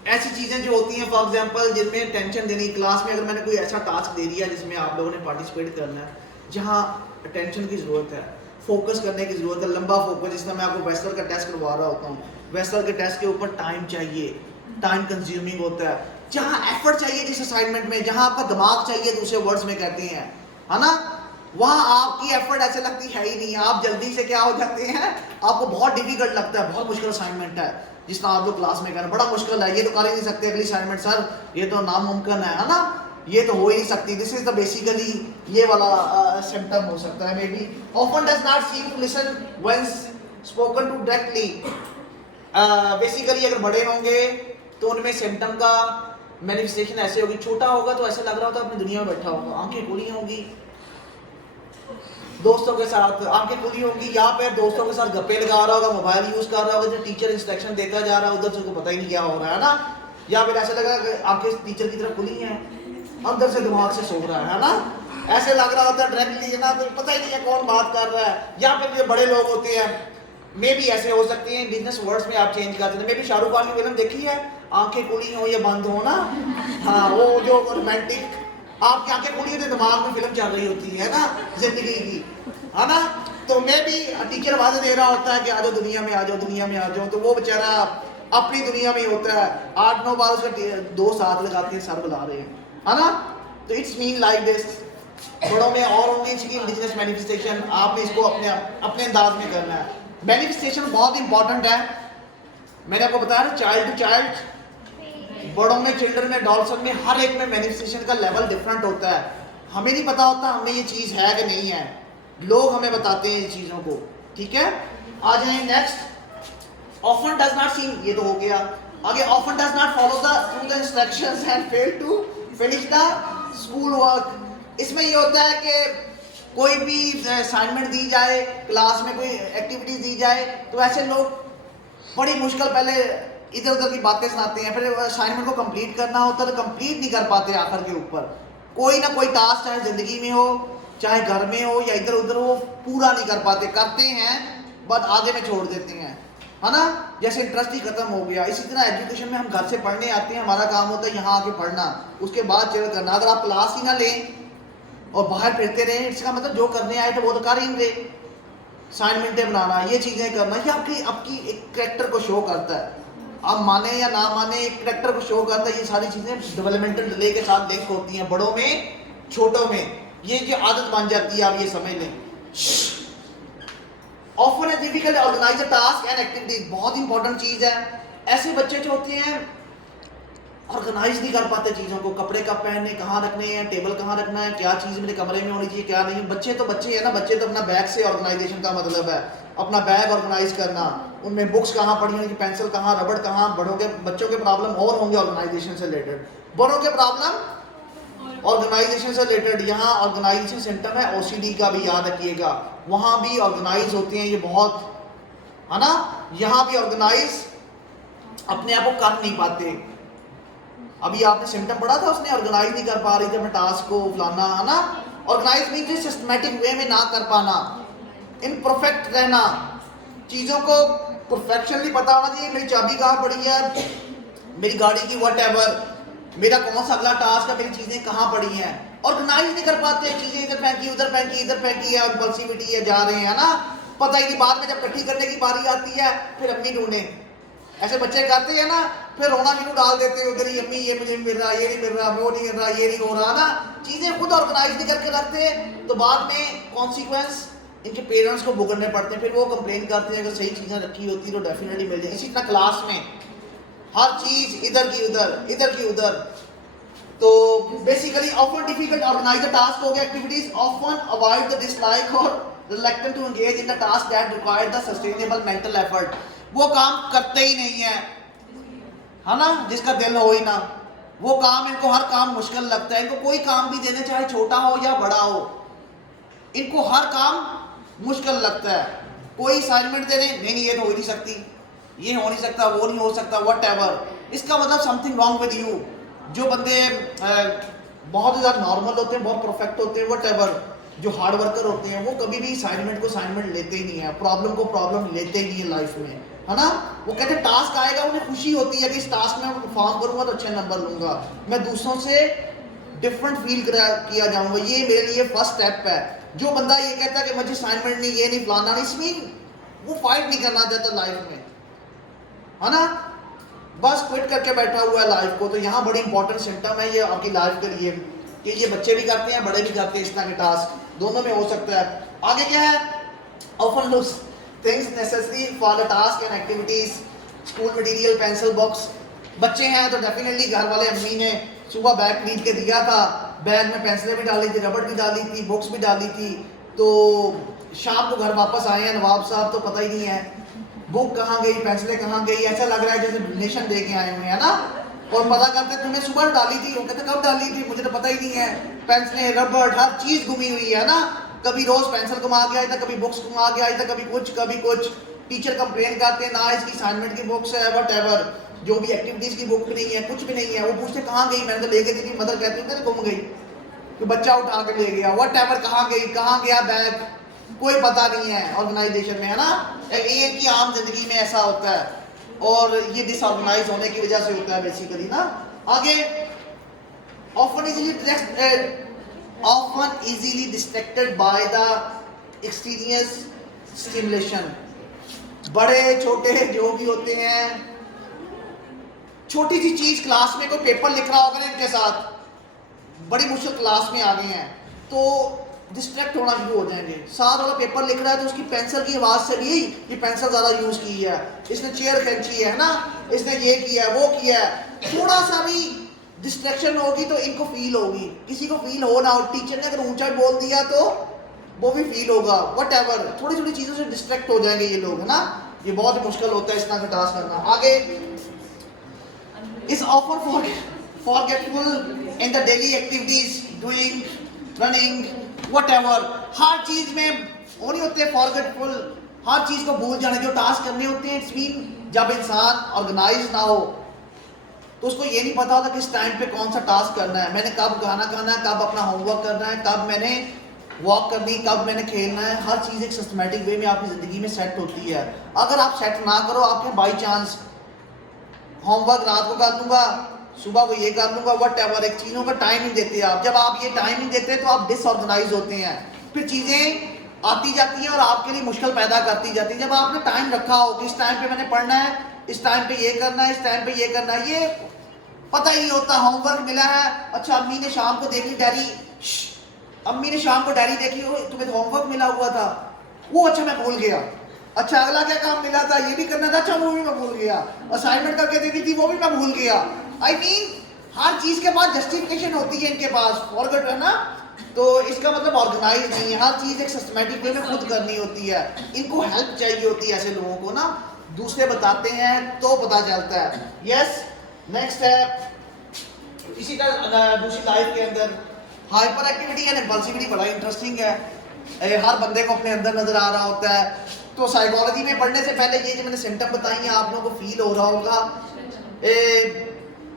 ऐसी चीज़ें जो होती हैं फॉर एग्जांपल जिनमें टेंशन देनी, क्लास में अगर मैंने कोई ऐसा टास्क दे दिया जिसमें आप लोगों ने पार्टिसिपेट करना है, जहाँ अटेंशन की ज़रूरत है, फोकस करने की ज़रूरत है, लंबा फोकस, जिस तरह मैं आपको वेस्टर का टेस्ट करवा रहा होता हूँ, वेस्टर के टेस्ट के ऊपर टाइम चाहिए, टाइम कंज्यूमिंग होता है, जहाँ एफर्ट चाहिए जिस असाइनमेंट में, जहाँ आपका दिमाग चाहिए दूसरे वर्ड्स में कहते हैं, है ना, वहाँ आपकी एफर्ट ऐसे लगती है ही नहीं, आप जल्दी से क्या हो जाते हैं, आपको बहुत डिफिकल्ट लगता है, बहुत मुश्किल असाइनमेंट है, जिस तरह आप लोग क्लास में कह रहे हैं बड़ा मुश्किल है, ये तो कर ही नहीं सकते अगली असाइनमेंट सर, ये तो नामुमकिन है ना, ये तो हो ही नहीं सकती, दिस इज द बेसिकली ये वाला सिम्टम हो सकता है। Maybe often does not seem to listen when spoken to directly. Basically अगर बड़े होंगे तो उनमें सिम्टम का मैनिफेस्टेशन ऐसे होगी, छोटा होगा तो ऐसे लग रहा होता है अपनी दुनिया में बैठा होगा, आंखें खुली होंगी, दोस्तों के साथ आंखें खुली होंगी, यहाँ पे दोस्तों के साथ गप्पे लगा रहा होगा, मोबाइल यूज कर रहा होगा, जो टीचर इंस्ट्रक्शन देता जा रहा है उधर से उसको पता ही नहीं क्या हो रहा है ना, या फिर ऐसे लगा कि आंखें टीचर की तरफ खुली हैं, अंदर से दिमाग से सो रहा है ना, ऐसे लग रहा होता है डायरेक्टली ना, तो पता ही नहीं है कौन बात कर रहा है। या फिर जो बड़े लोग होते हैं मे भी ऐसे हो सकते हैं, बिजनेस वर्ड्स में आप चेंज कर सकते हैं। मे भी शाहरुख खान की फिल्म देखी है, आंखें खुली हो या बंद हो ना, हाँ वो जो रोमांटिक, आपकी आंखें खुली है तो दिमाग में फिल्म चल रही होती है ना जिंदगी की, है ना। तो मैं भी टीचर आवाज़ दे रहा होता है कि आ जाओ दुनिया में, आ जाओ दुनिया में, आ जाओ, तो वो बेचारा अपनी दुनिया में ही होता है, 8-9 बार उसका दोस्त हाथ लगाते हैं, सर बुला रहे हैं, है ना। तो इट्स मीन लाइक दिस। बड़ों में और होंगी इसकी इंडिजिनस मैनिफेस्टेशन, आपने इसको अपने अंदाज में करना है। मैनिफेस्टेशन बहुत इंपॉर्टेंट है, मैंने आपको बताया ना, चाइल्ड टू चाइल्ड, बड़ों में, चिल्ड्रन में, एडोलसेंट में, हर एक में मैनिफेस्टेशन का लेवल डिफरेंट होता है। हमें नहीं पता होता हमें ये चीज़ है कि नहीं है, लोग हमें बताते हैं इन चीज़ों को, ठीक है। आ जाए next, often does not seem, ये तो हो गया। आगे often does not follow the instructions and fail to finish the school work. इसमें ये होता है कि कोई भी असाइनमेंट दी जाए, क्लास में कोई एक्टिविटीज दी जाए, तो ऐसे लोग बड़ी मुश्किल पहले इधर उधर की बातें सुनाते हैं, फिर असाइनमेंट को कंप्लीट करना होता है तो कंप्लीट नहीं कर पाते आखिर के ऊपर। कोई ना कोई टास्क चाहे ज़िंदगी में हो, चाहे घर में हो या इधर उधर हो, पूरा नहीं कर पाते, करते हैं बट आगे में छोड़ देते हैं, है ना, जैसे इंटरेस्ट ही खत्म हो गया। इसी तरह एजुकेशन में हम घर से पढ़ने आते हैं, हमारा काम होता है यहाँ आके पढ़ना, उसके बाद चिल करना। अगर आप क्लास ही ना लें और बाहर फिरते रहे, इसका मतलब जो करने आए थे वो तो कर ही नहीं रहे। असाइनमेंटें बनाना, ये चीज़ें करना, ये आपकी एक करेक्टर को शो करता है, आप माने या ना माने एक करेक्टर को शो करता है। ये सारी चीज़ें डेवलपमेंटल डिले के साथ लिंक होती हैं, बड़ों में छोटों में, ये जो आदत बन जाती है, आप ये समझ लें। Often is difficult organise task and activities, बहुत इंपॉर्टेंट चीज़ है। ऐसे बच्चे जो होते हैं ऑर्गेनाइज नहीं कर पाते चीज़ों को, कपड़े कब पहनने, कहाँ रखने हैं, टेबल कहाँ रखना है, क्या चीज़ मेरे कमरे में होनी चाहिए, क्या नहीं। बच्चे तो बच्चे हैं ना, बच्चे तो अपना बैग से ऑर्गेनाइजेशन का मतलब है अपना बैग ऑर्गेनाइज करना, उनमें बुक्स कहाँ पड़ी होंगी, पेंसिल कहाँ, रबड़ कहाँ। बड़ों के बच्चों के प्रॉब्लम और होंगे ऑर्गेनाइजेशन से रिलेटेड, बड़ों के प्रॉब्लम ऑर्गेनाइजेशन से रिलेटेड। यहाँ ऑर्गेनाइजेशन सिम्टम है OCD का भी याद रखिएगा, वहाँ भी ऑर्गेनाइज होते हैं ये बहुत, है ना। यहाँ भी ऑर्गेनाइज अपने आप को कर नहीं पाते। अभी आपने सिम्टम पढ़ा था, उसने ऑर्गेनाइज नहीं कर पा रही थी अपने टास्क को, फलाना, है ना। ऑर्गेनाइज मीन सिस्टमैटिक वे में ना कर पाना, इनपरफेक्ट रहना, चीज़ों को परफेक्शनली पता होना चाहिए, मेरी चाबी कहाँ पड़ी है, मेरी गाड़ी की व्हाटएवर, मेरा कौन सा अगला टास्क है, मेरी चीज़ें कहाँ पड़ी हैं। ऑर्गेनाइज नहीं कर पाते, चीज़ें इधर फेंकी उधर फेंकी, इधर फेंकी है, इम्पल्सिविटी है, जा रहे हैं ना, पता ही नहीं। बाद में जब इकट्ठी करने की बारी आती है फिर अम्मी ढूंढे, ऐसे बच्चे करते हैं ना, फिर रोना भी डाल देते हैं उधर ही, अम्मी ये मुझे मिल रहा, ये नहीं मिल रहा, वो नहीं मिल रहा, ये नहीं हो रहा ना। चीज़ें खुद ऑर्गेनाइज नहीं करके रखते तो बाद में कॉन्सिक्वेंस इनके पेरेंट्स को भुगतने पड़ते हैं। फिर वो कंप्लेन करते हैं, अगर सही चीज़ें रखी होती तो डेफिनेटली मिल जाए। इसी तरह क्लास में हर चीज़ इधर की उधर, इधर की उधर। तो basically often difficult organize the task हो गया, activities often avoid the dislike और reluctant to engage in the task that require the sustainable mental effort. वो काम करते ही नहीं है ना, जिसका दिल हो ही ना, वो काम, इनको हर काम मुश्किल लगता है। इनको कोई काम भी देने, चाहे छोटा हो या बड़ा हो, इनको हर काम मुश्किल लगता है। कोई असाइनमेंट दे रहे, नहीं ये तो हो नहीं सकती, ये हो नहीं सकता, वो नहीं हो सकता, व्हाटएवर, इसका मतलब समथिंग रॉन्ग विद यू। जो बंदे बहुत ज़्यादा नॉर्मल होते हैं, बहुत परफेक्ट होते हैं, व्हाटएवर, जो हार्ड वर्कर होते हैं, वो कभी भी असाइनमेंट को असाइनमेंट लेते ही नहीं है, प्रॉब्लम को प्रॉब्लम लेते ही नहीं है लाइफ में, है ना। वो कहते हैं टास्क आएगा, उन्हें खुशी होती है कि इस टास्क में मैं परफॉर्म करूंगा तो अच्छे नंबर लूंगा, मैं दूसरों से डिफरेंट फील किया जाऊंगा, ये मेरे लिए फर्स्ट स्टेप है। जो बंदा ये कहता है कि मुझे असाइनमेंट नहीं, ये नहीं, फलाना नहीं, इसमें वो फाइट नहीं करना चाहता लाइफ में, है ना, बस क्विट करके बैठा हुआ है लाइफ को। तो यहाँ बड़ी इंपॉर्टेंट सिम्टम है ये आपकी लाइफ के लिए, कि ये बच्चे भी करते हैं, बड़े भी करते हैं, इस तरह के टास्क दोनों में हो सकता है। आगे क्या है, often lose things necessary for the task and activities, school material, pencil, box. बच्चे हैं तो डेफिनेटली घर वाले, अम्मी ने सुबह बैग खरीद के दिया था, बैग में पेंसिलें भी डाली थी, रबड़ भी डाली थी, बुक्स भी डाली थी, तो शाम को घर वापस आए हैं नवाब साहब तो पता ही नहीं है बुक कहाँ गई, पेंसिलें कहाँ गई, ऐसा लग रहा है जैसे डोनेशन दे के आए हुए हैं ना। और पता करते तुमने सुबह डाली थी, वो कहते कब डाली थी, मुझे तो पता ही नहीं है, पेंसिलें रबड़ हर चीज़ गुमी हुई है ना, कभी रोज़ पेंसिल घुमा के आई था, कभी बुक्स घुमा के आई था, कभी कुछ। टीचर कंप्लेन करते हैं ना इसकी असाइनमेंट की बुक्स है, वट एवर, जो भी एक्टिविटीज़ की बुक नहीं है, कुछ भी नहीं है। वो पूछते कहाँ गई, मैंने तो लेके दी थी, मदर कहती है गुम गई, तो बच्चा उठा के ले गया, वट एवर, कहाँ गई, कहाँ गया बैग, कोई पता नहीं है ऑर्गेनाइजेशन में, है ना। ये की आम जिंदगी में ऐसा होता है और ये डिसऑर्गेनाइज होने की वजह से होता है बेसिकली ना। आगे often easily distracted by the extraneous stimulation। बड़े छोटे जो भी होते हैं, छोटी सी चीज क्लास में कोई पेपर लिख रहा होगा ना इनके साथ, बड़ी मुश्किल क्लास में आ गए हैं तो डिस्ट्रैक्ट होना शुरू हो जाएंगे। साथ वाला पेपर लिख रहा है तो उसकी पेंसिल की आवाज़ से भी ये पेंसिल ज़्यादा यूज़ की है, इसने चेयर खींची है ना, इसने ये किया है, वो किया है, थोड़ा सा भी डिस्ट्रैक्शन होगी तो इनको फील होगी। किसी को फील हो ना हो, टीचर ने अगर ऊंचा बोल दिया तो वो भी फील होगा, वट एवर, छोटी छोटी चीज़ों से डिस्ट्रैक्ट हो जाएंगे ये लोग, है ना। ये बहुत ही मुश्किल होता है इस तरह का टास्क करना। आगे is offer forgetful in the daily activities, doing, running, whatever। हर चीज में वो नहीं होते forgetful, हर चीज को भूल जाने, जो टास्क करने होते हैं। इट्स मीन जब इंसान ऑर्गेनाइज ना हो तो उसको ये नहीं पता होता किस टाइम पे कौन सा टास्क करना है, मैंने कब खाना खाना है, कब अपना होमवर्क करना है, कब मैंने वॉक करनी, कब मैंने खेलना है। हर चीज़ एक सिस्टमेटिक वे में आपकी ज़िंदगी में सेट होती है। अगर आप सेट ना करो, आपके बाई चांस होमवर्क रात को कर दूंगा, सुबह को ये कर लूँगा, वट एवर, एक चीज़ों का टाइम नहीं देते आप। जब आप ये टाइम नहीं देते तो आप डिसऑर्गेनाइज होते हैं, फिर चीज़ें आती जाती हैं और आपके लिए मुश्किल पैदा करती जाती है। जब आपने टाइम रखा हो कि इस टाइम पे मैंने पढ़ना है, इस टाइम पे ये करना है, इस टाइम पे ये करना है, ये पता ही नहीं होता। होमवर्क मिला है, अच्छा अम्मी ने शाम को देखी डायरी, अम्मी ने शाम को डायरी देखी, तुम्हें होमवर्क मिला हुआ था, वो अच्छा मैं भूल गया, अच्छा अगला क्या काम मिला था, ये भी करना था, अच्छा वो भी मैं भूल गया, असाइनमेंट करके देनी थी, वो भी मैं भूल गया। आई मीन हर चीज़ के बाद जस्टिफिकेशन होती है इनके पास, फॉरगेट, है ना। तो इसका मतलब ऑर्गेनाइज नहीं है, हर चीज़ एक सिस्टमेटिक वे में खुद करनी होती है। इनको हेल्प चाहिए होती है ऐसे लोगों को ना, दूसरे बताते हैं तो पता चलता है। यस, नेक्स्ट है इसी तरह दूसरी लाइफ के अंदर हाइपर एक्टिविटी एंड इम्पल्सिविटी बड़ा इंटरेस्टिंग है, हर बंदे को अपने अंदर नजर आ रहा होता है। तो साइकोलॉजी में पढ़ने से पहले ये जो मैंने सिम्टम बताई हैं आप लोगों को फील हो रहा होगा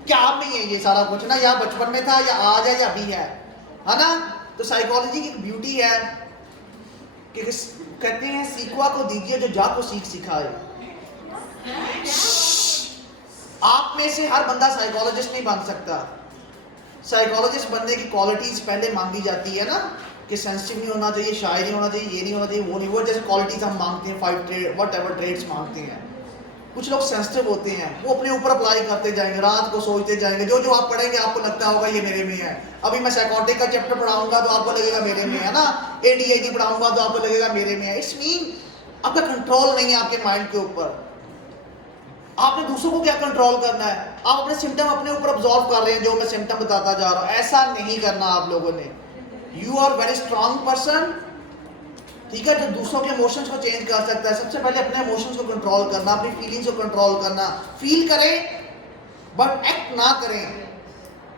क्या आप नहीं है ये सारा कुछ ना, या बचपन में था या आज है या अभी है ना। तो साइकोलॉजी की ब्यूटी है कि कहते हैं सीखवा को दीजिए जो जा को सीख सिखाए। आप में से हर बंदा साइकोलॉजिस्ट नहीं बन सकता। साइकोलॉजिस्ट बनने की क्वालिटीज पहले मांगी जाती है ना, कि सेंसिटिव नहीं होना चाहिए, शायर नहीं होना चाहिए, ये नहीं होना चाहिए, वो नहीं, वो जैसे क्वालिटीज हम मांगते हैं, 5 ट्रेड वट एवर ट्रेड्स मांगते हैं। कुछ लोग सेंसिटिव होते हैं, वो अपने ऊपर अप्लाई करते जाएंगे, रात को सोचते जाएंगे, जो जो आप पढ़ेंगे आपको लगता होगा ये मेरे में है। अभी मैं साइकोटिक का चैप्टर पढ़ाऊंगा तो आपको लगेगा मेरे में है ना, ADHD पढ़ाऊंगा तो आपको लगेगा मेरे में है। इट्स मीन आपका कंट्रोल नहीं है आपके माइंड के ऊपर। आपने दूसरों को क्या कंट्रोल करना है, आप अपने सिम्टम अपने ऊपर ऑब्जॉर्व कर रहे हैं, जो मैं सिम्टम बताता जा रहा हूँ, ऐसा नहीं करना आप लोगों ने। You are very strong person, ठीक है, जो दूसरों के इमोशंस को चेंज कर सकता है। सबसे पहले अपने इमोशंस को कंट्रोल करना, अपनी फीलिंग्स को कंट्रोल करना। फील करें बट एक्ट ना करें,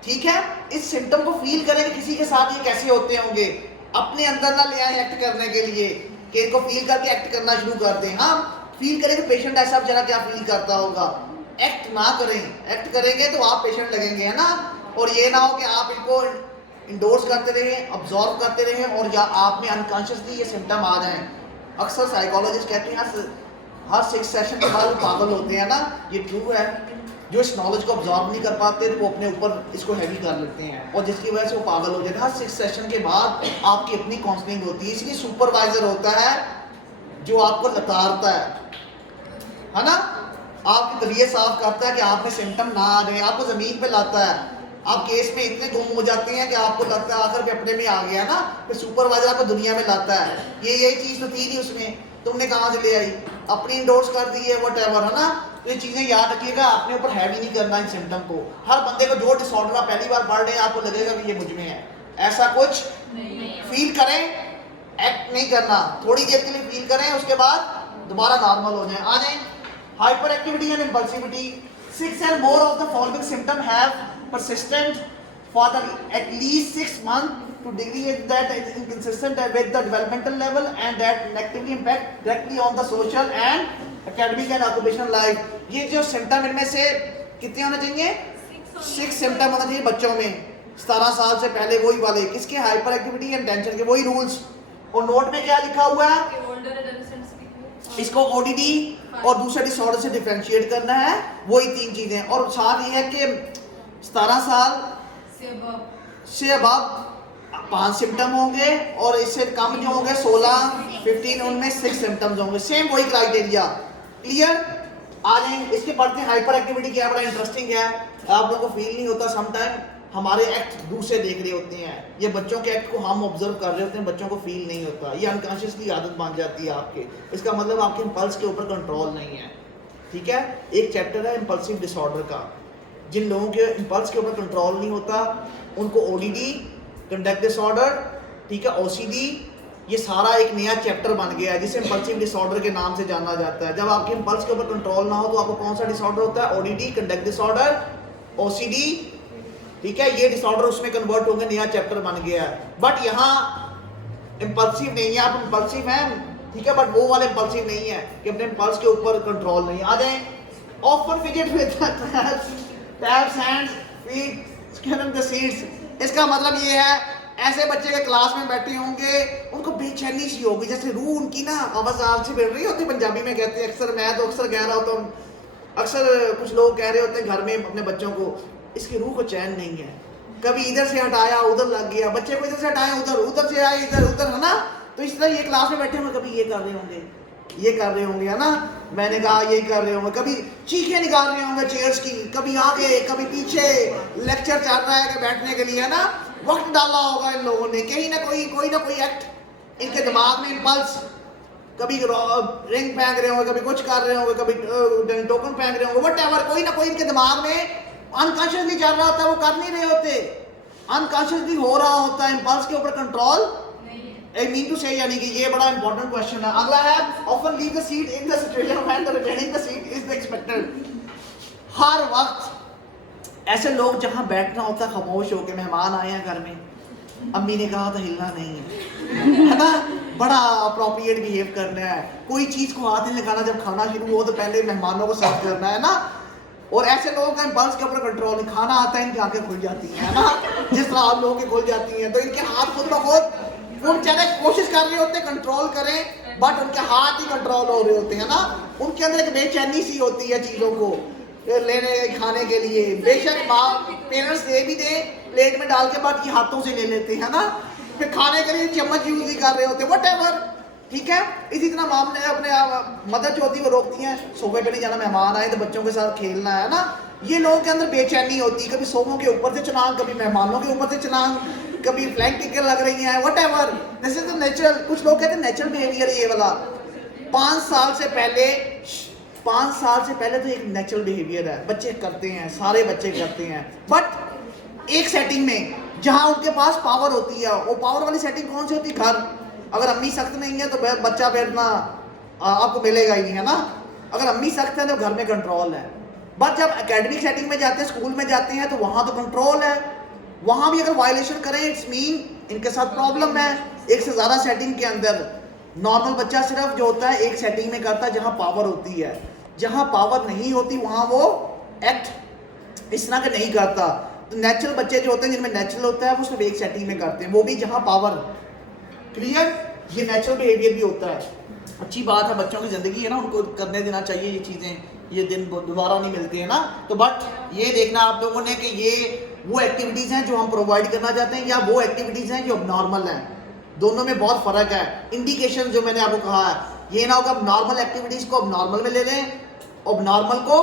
ठीक है। इस सिम्टम को फील करें कि किसी के साथ ये कैसे होते होंगे, अपने अंदर ना ले आए एक्ट करने के लिए कि इनको फील करके एक्ट करना शुरू कर दें। हाँ, फील करें कि पेशेंट ऐसा बेचारा क्या फील करता होगा, एक्ट ना करें। एक्ट करेंगे तो आप पेशेंट लगेंगे, है ना। और ये ना हो कि आप इनको इंडोर्स करते रहें, ऑब्जॉर्व करते रहें और या आप में अनकॉन्शियसली ये सिम्टम आ जाएं। अक्सर साइकोलॉजिस्ट कहते हैं हर 6 सेशन के बाद वो पागल होते हैं ना, ये ट्रू है। जो इस नॉलेज को ऑब्जॉर्व नहीं कर पाते तो वो अपने ऊपर इसको हैवी कर लेते हैं और जिसकी वजह से वो पागल हो जाते हैं। हर 6 सेशन के बाद आपकी अपनी काउंसलिंग होती है, इसलिए सुपरवाइजर होता है जो आपको लताड़ता है ना, आपकी तबीयत साफ करता है कि आप में सिम्टम ना आ रहे, आपको ज़मीन पे लाता है। आप केस में इतने गुम हो जाते हैं कि आपको लगता है आखिर पे अपने में आ गया ना, फिर सुपरवाइजर आपको दुनिया में लाता है। यही चीज़ तो थी नहीं उसमें, तुमने कहाँ से ले आई, अपनी इंडोर्स कर दी है, वट एवर, है ना। तो ये चीज़ें याद रखिएगा, अपने ऊपर हैवी नहीं करना इन सिम्टम को। हर बंदे को जो डिसऑर्डर आप पहली बार पढ़ रहे हैं आपको लगेगा कि ये मुझ में है, ऐसा कुछ फील करें, एक्ट नहीं करना, थोड़ी देर के लिए फील करें, उसके बाद दोबारा नॉर्मल हो जाए, आ जाए। Hyper activity and impulsivity, 6 and more of the following symptom have persistent for the at least 6 months to degree that is inconsistent with the developmental level and that negatively impact directly on the social and academic and occupational life। ये जो सिम्टम इनमें से कितने होने चाहिए? 6 सिम्टम होना चाहिए बच्चों में 17 साल से पहले, वही वाले किसके? हाइपर एक्टिविटी एंड टेंशन के, वही रूल्स। और नोट में क्या लिखा हुआ है? इसको ओडीडी और दूसरे डिसऑर्डर से डिफरेंशिएट करना है, वही 3 चीजें। और साथ ये है कि 17 साल से अब 5 सिम्टम होंगे और इससे कम जो होंगे 16, 15, उनमें 6 सिम्टम्स होंगे, सेम वही क्राइटेरिया। क्लियर? आ जाए इसके पढ़ते हैं। हाइपर एक्टिविटी क्या बड़ा इंटरेस्टिंग है, आप लोगों को फील नहीं होता समटाइम हमारे एक्ट दूसरे देख रहे होते हैं, ये बच्चों के एक्ट को हम ऑब्जर्व कर रहे होते हैं, बच्चों को फील नहीं होता, ये अनकॉन्शियसली आदत बन जाती है आपके। इसका मतलब आपके इम्पल्स के ऊपर कंट्रोल नहीं है। ठीक है, एक चैप्टर है इम्पल्सिव डिसऑर्डर का। जिन लोगों के इम्पल्स के ऊपर कंट्रोल नहीं होता उनको ओडीडी, कंडक्ट डिसऑर्डर, ठीक है, ओसीडी, ये सारा एक नया चैप्टर बन गया है जिसे इम्पल्सिव डिसऑर्डर के नाम से जाना जाता है। जब आपके इम्पल्स के ऊपर कंट्रोल ना हो तो आपको कौन सा डिसऑर्डर होता है? ओडीडी, कंडक्ट डिसऑर्डर, ओसीडी, ठीक है, ये डिसऑर्डर उसमें कन्वर्ट होंगे, नया चैप्टर बन गया है। बट यहाँ इम्पल्सिव नहीं है, आप इम्पल्सिव हैं, ठीक है, बट वो वाले इम्पल्सिव नहीं है कि अपने इम्पल्स के ऊपर कंट्रोल नहीं। आ जाए। Often fidget with taps, hands, feet, skinning the seats, इसका मतलब ये है ऐसे बच्चे के क्लास में बैठे होंगे उनको बेचैनी सी होगी, जैसे रूह उनकी ना आवाज से बढ़ रही होती, पंजाबी में कहते हैं अक्सर, मैं तो अक्सर कह रहा होता हूँ, अक्सर कुछ लोग कह रहे होते हैं घर में अपने बच्चों को, इसकी रूह को चैन नहीं है, कभी इधर से हटाया उधर लग गया, बच्चे को इधर से हटाया उधर, उधर से आए इधर, उधर, है ना। तो इस तरह ये क्लास में बैठे होंगे, कभी ये कर रहे होंगे, ये कर रहे होंगे, है ना, मैंने कहा यही कर रहे होंगे, कभी चीखें निकाल रहे होंगे चेयर्स की, कभी आगे कभी पीछे, लेक्चर चल रहा है कि बैठने के लिए, है ना, वक्त डाला होगा इन लोगों ने, कहीं ना कोई एक्ट इनके दिमाग में, इम्पल्स, कभी रिंग फेंक रहे होंगे, कभी कुछ कर रहे होंगे, कभी टोकन फेंक रहे होंगे, व्हाटएवर, कोई ना कोई इनके दिमाग में अनकॉन्शियसली चल रहा होता है, वो कर नहीं रहे होते, अनकॉन्शियसली हो रहा होता है, इम्पल्स के ऊपर कंट्रोल आई मीन टू से, यानी कि ये बड़ा इंपॉर्टेंट क्वेश्चन है। अगला है often leave the seat in the situation when the retaining the seat is the expected. हर वक्त ऐसे लोग जहां बैठना होता है खामोश होकर, मेहमान आए हैं घर में, अम्मी ने कहा था हिलना नहीं है ना, बड़ा अप्रोप्रिएट बिहेव करना है, कोई चीज को हाथ नहीं लगाना, जब खाना शुरू हो तो पहले मेहमानों को सर्व करना है ना। और ऐसे लोगों का इम्पल्स के ऊपर कंट्रोल नहीं, खाना आता है इनकी आंखें खुल जाती हैं, है ना, जिस तरह आप लोगों की खुल जाती हैं, तो इनके हाथ खुद ब खुद, वो बेचारे कोशिश कर रहे होते हैं कंट्रोल करें, बट उनके हाथ ही कंट्रोल हो रहे होते हैं ना, उनके अंदर एक बेचैनी सी होती है चीज़ों को लेने खाने के लिए। बेशक पेरेंट्स दे भी दें प्लेट में डाल के, बाकी हाथों से ले लेते हैं ना, फिर खाने के लिए चम्मच यूज ही कर रहे होते हैं, व्हाटएवर, ठीक है। इसी तरह मामले अपने मदर जो होती है वो रोकती हैं, सोफे पे नहीं जाना, मेहमान आए तो बच्चों के साथ खेलना है ना, ये लोगों के अंदर बेचैनी होती है, कभी सोफों के ऊपर से चलांग, कभी मेहमानों के ऊपर से चलांग, कभी फ्लाइंग टिकट लग रही है, whatever, this is the natural, कुछ लोग कहते हैं नेचुरल बिहेवियर ये वाला। 5 साल से पहले तो एक नेचुरल बिहेवियर है, बच्चे करते हैं, सारे बच्चे करते हैं, बट एक सेटिंग में जहां उनके पास पावर होती है, वो पावर वाली सेटिंग कौन सी होती है? घर। अगर अम्मी सख्त नहीं है तो बच्चा बैठना आपको मिलेगा ही नहीं, है ना, अगर अम्मी सख्त है तो घर में कंट्रोल है। बट जब एकेडमिक सेटिंग में जाते हैं, स्कूल में जाते हैं, तो वहां तो कंट्रोल है, वहां भी अगर वायलेशन करें इट्स मीन इनके साथ प्रॉब्लम है। एक से ज़्यादा सेटिंग के अंदर नॉर्मल बच्चा सिर्फ जो होता है एक सेटिंग में करता है जहां पावर होती है, जहां पावर नहीं होती वहां वो एक्ट इस तरह का नहीं करता। तो नेचुरल बच्चे जो होते हैं जिनमें नेचुरल होता है वो सिर्फ एक सेटिंग में करते हैं, वो भी जहां पावर। क्लियर? ये नेचुरल बिहेवियर भी होता है, अच्छी बात है, बच्चों की ज़िंदगी है ना, उनको करने देना चाहिए ये चीज़ें, ये दिन दोबारा नहीं मिलते हैं ना। तो बट ये देखना आप लोगों ने कि ये वो एक्टिविटीज़ हैं जो हम प्रोवाइड करना चाहते हैं या वो एक्टिविटीज़ हैं जो नॉर्मल हैं, दोनों में बहुत फ़र्क है। इंडिकेशन जो मैंने आपको कहा है, ये ना होगा अब नॉर्मल एक्टिविटीज़ को अब नॉर्मल में ले लें, अब नॉर्मल को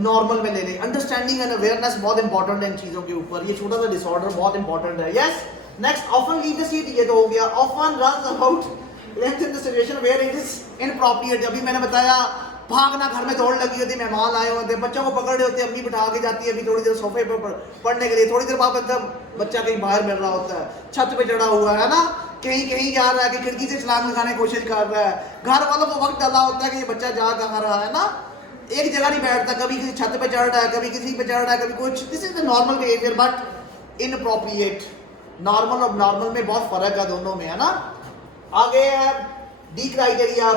नॉर्मल में ले लें। अंडरस्टैंडिंग एंड अवेयरनेस बहुत इंपॉर्टेंट है इन चीज़ों के ऊपर, ये छोटा सा डिसऑर्डर बहुत इंपॉर्टेंट है। Yes, next, often leave the seat, ये तो हो गया। Often runs about length in the situation where it is inappropriate, अभी मैंने बताया भागना, घर में दौड़ लगी होती, मेहमान आए होते, बच्चों को पकड़ रहे होते, अम्मी बिठा के जाती है अभी थोड़ी देर सोफे पर पढ़ने के लिए, थोड़ी देर बाद बच्चा कहीं बाहर मिल रहा होता है, छत पे चढ़ा हुआ है ना, कहीं कहीं जा रहा है कि खिड़की से छलांग लगाने की कोशिश कर रहा है, घर वालों को वक्त डाला होता है कि ये बच्चा जा कहाँ रहा है ना, एक जगह नहीं बैठता, कभी किसी छत पे चढ़ रहा है, कभी किसी पे चढ़ रहा है, कभी कुछ। This is the normal behaviour but inappropriate. Normal और नॉर्मल में बहुत फर्क है दोनों में, है ना। आगे है डी क्राइटेरिया।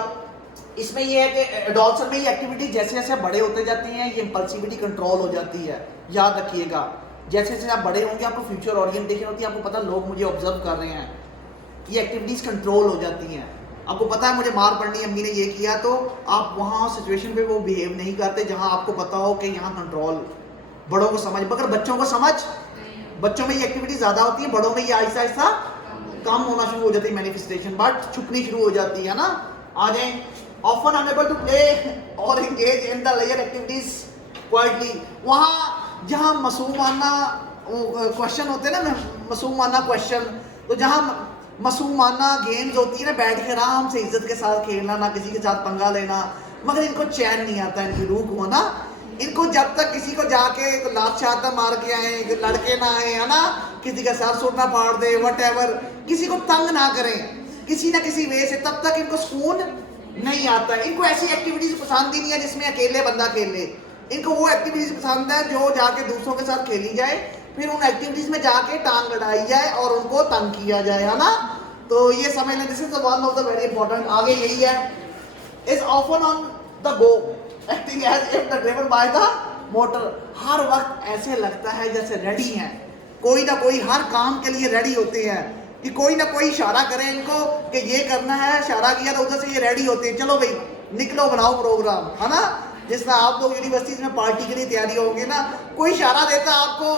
इसमें ये है कि एडोल्सन में ये एक्टिविटी जैसे जैसे आप बड़े होते जाते हैं ये इम्पल्सिविटी कंट्रोल हो जाती है। याद रखिएगा, जैसे जैसे आप बड़े होंगे आपको फ्यूचर ओरिएंटेशन होती है, आपको पता लोग मुझे ऑब्जर्व कर रहे हैं, ये एक्टिविटीज कंट्रोल हो जाती हैं। आपको पता है मुझे मार पड़नी, अम्मी ने ये किया, तो आप वहाँ सिचुएशन पे वो बिहेव नहीं करते जहाँ आपको पता हो कि यहाँ कंट्रोल। बड़ों को समझ, मगर बच्चों को समझ, बच्चों में ये एक्टिविटी ज़्यादा होती है, बड़ों में ये आहिस्ता आहिस्ता कम होना शुरू हो जाती है मैनिफेस्टेशन, बट छुपनी शुरू हो जाती है ना। आ जाए ऑफन अनएबल टू प्ले और engage in the layer activities quietly. वहाँ जहाँ मासूमाना क्वेश्चन होते हैं ना, मासूमाना क्वेश्चन, तो जहाँ मासूमाना गेम्स होती है ना, बैठ के आराम से इज्जत के साथ खेलना, ना किसी के साथ पंगा लेना, मगर इनको चैन नहीं आता, इनकी रूह को ना, इनको जब तक किसी को जाके लात छाता मार के आए, लड़के ना आए, है ना, किसी का सर सुर ना फाड़ दे, वट किसी को तंग ना करें किसी ना किसी वे से, तब तक इनको सुकून नहीं आता। इनको ऐसी एक्टिविटीज पसंद ही नहीं है जिसमें अकेले बंदा खेले, इनको वो एक्टिविटीज पसंद है जो जाके दूसरों के साथ खेली जाए, फिर उन एक्टिविटीज में जाके टांग लड़ाई जाए और उनको तंग किया जाए, है ना। तो ये समझ लें, this is the one of the very important. आगे यही है, is often on the go acting as if the driven by the motor. हर वक्त ऐसे लगता है जैसे रेडी हैं, कोई ना कोई हर काम के लिए रेडी होते हैं, कि कोई ना कोई इशारा करे इनको कि ये करना है, इशारा किया तो उधर से ये रेडी होते हैं, चलो भाई निकलो बनाओ प्रोग्राम, है ना। जिस तरह आप लोग यूनिवर्सिटीज में पार्टी के लिए तैयारी होगी ना, कोई इशारा देता है आपको,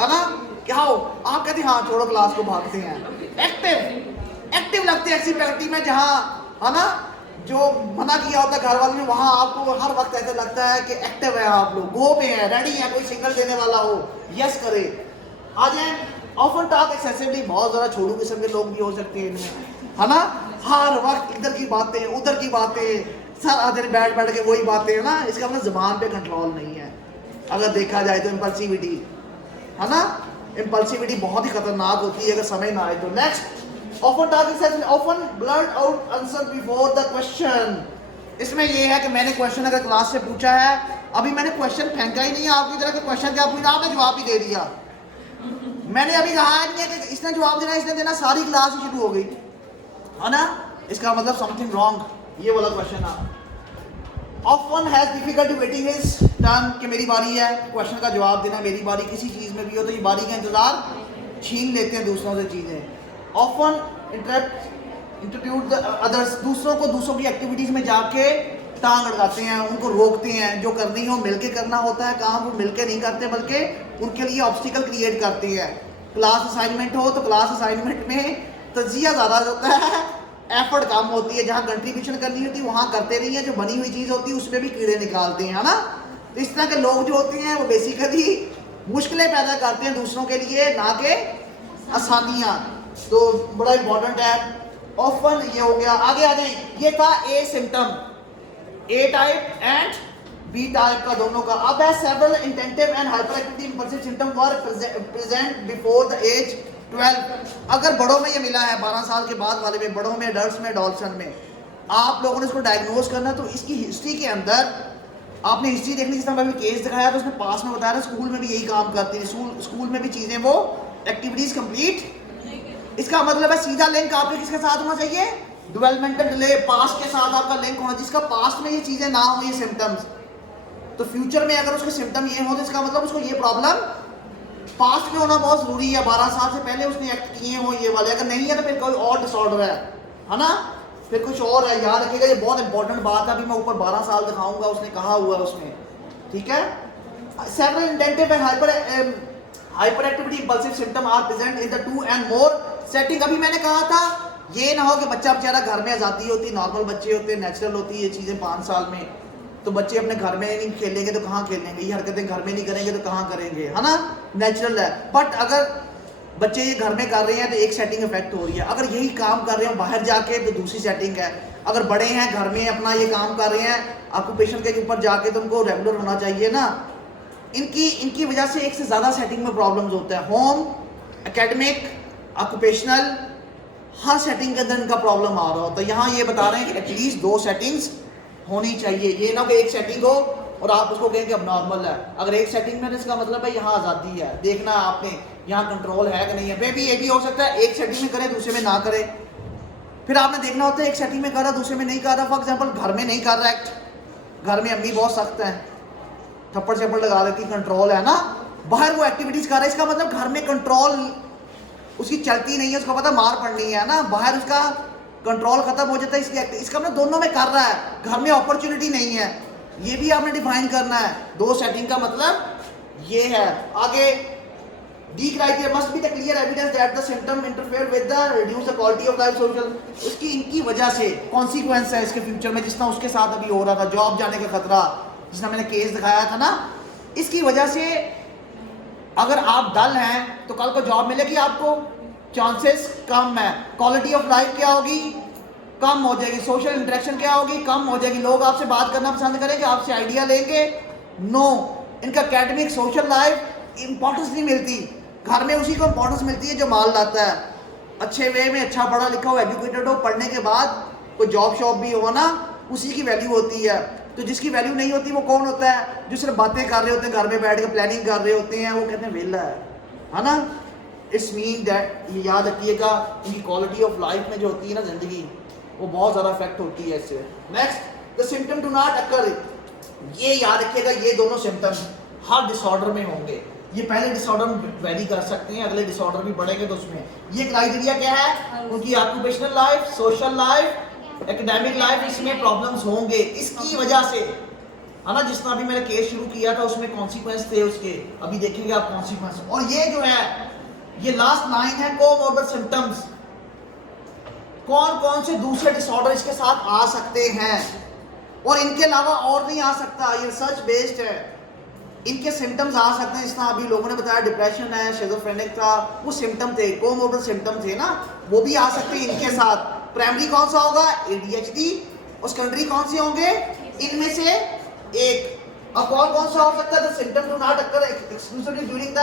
है ना, क्या हो, आप कहते हैं हाँ छोड़ो क्लास को, भागते हैं। एक्टिव लगते हैं ऐसी पार्टी में जहाँ, है ना, जो मना किया होता है घर वालों ने, वहाँ आपको हर वक्त ऐसा लगता है कि एक्टिव है आप लोग, गो पे हैं, रेडी है, कोई सिग्नल देने वाला हो यस करे। आ जाए ऑफन टॉक एक्सेसिवली, बहुत ज़्यादा छोड़ू किस्म के लोग भी हो सकते हैं इनमें, है ना, हर वक्त इधर की बातें उधर की बातें, सारा दिन बैठ बैठ के वही बातें, है ना। इसका मतलब ज़बान पे कंट्रोल नहीं है अगर देखा जाए तो। इम्पल्सिविटी, है ना, इम्पल्सिविटी बहुत ही खतरनाक होती है अगर समझ ना आए तो। Next, often talk excessively, often blurt out answer before the question. इसमें ये है कि मैंने क्वेश्चन अगर क्लास से पूछा है, अभी मैंने क्वेश्चन फेंका ही नहीं है आपकी तरह, कि क्वेश्चन क्या पूछा, आपने जवाब ही दे दिया। मैंने अभी कहा नहीं है कि इसने जवाब देना, इसने देना, सारी क्लास ही शुरू हो गई, है ना। इसका मतलब समथिंग रॉन्ग, ये वाला क्वेश्चन है। Often has difficulty waiting his turn, कि मेरी बारी है क्वेश्चन का जवाब देना, मेरी बारी, किसी चीज़ में भी हो तो ये बारी का इंतजार छीन लेते हैं दूसरों से चीज़ें। ऑफन इंट्रोड्यूस द अदर्स, दूसरों को दूसरों की एक्टिविटीज़ में जाके टांग अड़काते हैं, उनको रोकते हैं, जो करनी हो मिलके करना होता है काम, वो मिलके नहीं करते बल्कि उनके लिए ऑब्स्टिकल क्रिएट करते हैं। क्लास असाइनमेंट हो तो क्लास असाइनमेंट में तजिया ज़्यादा होता है, एफर्ट कम होती है, जहाँ कंट्रीब्यूशन करनी होती है वहाँ करते नहीं है, जो बनी हुई चीज़ होती है उसमें भी कीड़े निकालते हैं, है ना। तो इस तरह के लोग जो होते हैं वो बेसिकली मुश्किलें पैदा करते हैं दूसरों के लिए, ना कि आसानियाँ। तो बड़ा इंपॉर्टेंट है। ऑफन ये हो गया। आगे आ जाए, ये था A symptom, A type and B type का दोनों का। अब है several inattentive and hyperactivity impulsive symptom were present before the age 12। अगर बड़ों में ये मिला है 12 साल के बाद वाले में, बड़ों में, एडल्ट्स में, एडोल्सन में, आप लोगों ने इसको डायग्नोज करना, तो इसकी हिस्ट्री के अंदर आपने हिस्ट्री देखनी। जिस तरह मैंने केस दिखाया तो उसने पास में बताया, स्कूल में भी यही काम करते हैं, स्कूल में भी चीज़ें वो एक्टिविटीज़ कंप्लीट। इसका मतलब है सीधा लिंक आपके किसके साथ होना चाहिए, डेवलपमेंटल डिले, पास्ट के साथ आपका लिंक होना। जिसका पास्ट में ये चीज़ें ना हो, ये सिम्टम्स, तो फ्यूचर में अगर उसके सिम्टम ये हो तो इसका मतलब उसको ये प्रॉब्लम पास्ट में होना बहुत ज़रूरी है, 12 साल से पहले उसने एक्ट किए हो ये वाले। अगर नहीं है तो फिर कोई और डिसऑर्डर है ना, फिर कुछ और है। याद रखिएगा, ये बहुत इंपॉर्टेंट बात है। अभी मैं ऊपर 12 साल दिखाऊंगा उसने कहा हुआ है उसमें, ठीक है। Several inattentive and hyperactivity impulsive symptom are present in the 2 and more setting. अभी मैंने कहा था ये ना हो कि बच्चा बेचारा घर में आज़ादी होती, नॉर्मल बच्चे होते हैं, नेचुरल होती है ये चीज़ें 5 साल में, तो बच्चे अपने घर में नहीं खेलेंगे तो कहाँ खेलेंगे, ये हरकतें घर में नहीं करेंगे तो कहाँ करेंगे, है ना, नेचुरल है। बट अगर बच्चे ये घर में कर रहे हैं तो एक सेटिंग इफेक्ट हो रही है, अगर यही काम कर रहे हो बाहर जाके तो दूसरी सेटिंग है। अगर बड़े हैं घर में अपना ये काम कर रहे हैं, ऑक्यूपेशन के ऊपर जाके तुमको रेगुलर होना चाहिए ना। इनकी वजह से एक से ज़्यादा सेटिंग में प्रॉब्लम्स होते हैं। होम, एकेडमिक, ऑक्यूपेशनल, हर सेटिंग के अंदर इनका प्रॉब्लम आ रहा होता है। यहाँ ये बता रहे हैं कि एटलीस्ट 2 सेटिंग्स होनी चाहिए। ये ना कि एक सेटिंग हो और आप उसको कहें कि अब नॉर्मल है। अगर एक सेटिंग में, इसका मतलब है यहाँ आज़ादी है, देखना है आपने यहाँ कंट्रोल है कि नहीं है। मे भी ये भी हो सकता है एक सेटिंग में करे दूसरे में ना करे, फिर आपने देखना होता है एक सेटिंग में कर रहा दूसरे में नहीं कर रहा। फॉर एग्जाम्पल घर में नहीं कर रहा एक्ट, घर में अम्मी बहुत सख्त है, थप्पड़ छप्पड़ लगा देती, कंट्रोल है ना। बाहर वो एक्टिविटीज़ कर रहा है, इसका मतलब घर में कंट्रोल उसकी चलती नहीं है, उसको पता मार पड़नी है ना। बाहर उसका कंट्रोल खत्म हो जाता है, इसका मतलब दोनों में कर रहा है, घर में अपॉर्चुनिटी नहीं है। ये भी आपने डिफाइन करना है। 2 सेटिंग का मतलब ये है। आगे D criteria must be the clear evidence that the symptom interfere with the reduce the quality of life social. इसकी इनकी वजह से कॉन्सिक्वेंस है इसके फ्यूचर में, जिस तरह उसके साथ अभी हो रहा था, जॉब जाने का खतरा, जिस तरह मैंने केस दिखाया था ना। इसकी वजह से अगर आप डल हैं तो कल को जॉब मिलेगी आपको, चांसेस कम है। क्वालिटी ऑफ लाइफ क्या होगी, कम हो जाएगी। सोशल इंटरेक्शन क्या होगी, कम हो जाएगी। लोग आपसे बात करना पसंद करेंगे, आपसे आइडिया लेंगे, नो। इनका एकेडमिक सोशल लाइफ इंपॉर्टेंस नहीं मिलती। घर में उसी को इंपॉर्टेंस मिलती है जो माल लाता है, अच्छे वे में, अच्छा पढ़ा लिखा हो, एजुकेटेड हो, पढ़ने के बाद कोई जॉब शॉप भी हो ना, उसी की वैल्यू होती है। तो जिसकी वैल्यू नहीं होती वो कौन होता है, जो सिर्फ बातें कर रहे होते हैं, घर में बैठ कर प्लानिंग कर रहे होते हैं, वो कहते हैं वेला है ना। इट्स मीन दैट, ये याद रखिएगा, इनकी क्वालिटी ऑफ लाइफ में जो होती है ना ज़िंदगी, वो बहुत ज़्यादा इफेक्ट होती है इससे। Next, the symptom do not अकर। ये याद रखिएगा, ये दोनों सिम्टम्स हर डिसऑर्डर में होंगे। ये पहले डिसऑर्डर में वेरी कर सकते हैं, अगले डिसऑर्डर भी बढ़ेंगे तो उसमें ये क्राइटेरिया क्या है, उनकी occupational life, social life, academic life, इसमें प्रॉब्लम्स होंगे। इसकी वजह से है ना, जिस तरह अभी मैंने केस शुरू किया था उसमें कॉन्सिक्वेंस थे उसके, अभी देखेंगे आप कॉन्सिक्वेंस। और ये जो है, ये लास्ट लाइन है, कोमोर्बिड सिम्टम्स, कौन कौन से दूसरे डिसऑर्डर इसके साथ आ सकते हैं और इनके अलावा और नहीं आ सकता। ये रिसर्च बेस्ड है। इनके सिम्टम्स आ सकते हैं, इस तरह अभी लोगों ने बताया डिप्रेशन है, शिज़ोफ्रेनिक था, वो सिम्टम थे, कोमोर्बिड सिम्टम थे ना, वो भी आ सकते हैं इनके साथ। प्राइमरी कौन सा होगा, ADHD, और सेकेंडरी कौन से होंगे, इनमें से एक। अब कौन कौन सा हो सकता है, the symptom do not occur exclusively during the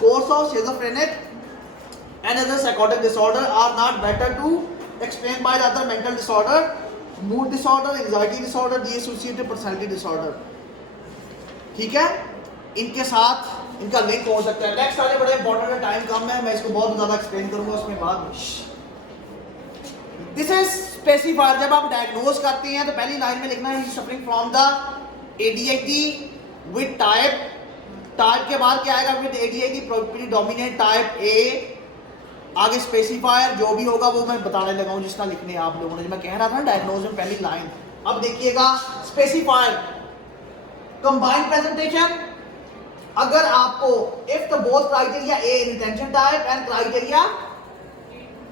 course of schizophrenic and other psychotic disorder are not better to explain by the other mental disorder, mood disorder, anxiety disorder, dissociative personality disorder। ठीक है, इनके साथ इनका लिंक हो सकता है। नेक्स्ट वाले बड़े इंपॉर्टेंट है, टाइम कम है, मैं इसको बहुत ज़्यादा एक्सप्लेन करूंगा उसमें बाद में। This is specifier. जब आप डायग्नोज करते हैं तो पहली लाइन में लिखना है suffering from the ADHD with type. Type के बाद क्या आएगा, with ADHD predominant type A। आगे स्पेसिफायर जो भी होगा वो मैं बताने लगा हूँ, जिस तरह लिखने आप लोगों ने, जो मैं कह रहा था ना डायग्नोज में पहली लाइन। अब देखिएगा स्पेसिफायर, कंबाइंड प्रेजेंटेशन। अगर आपको if the both criteria A retention type and criteria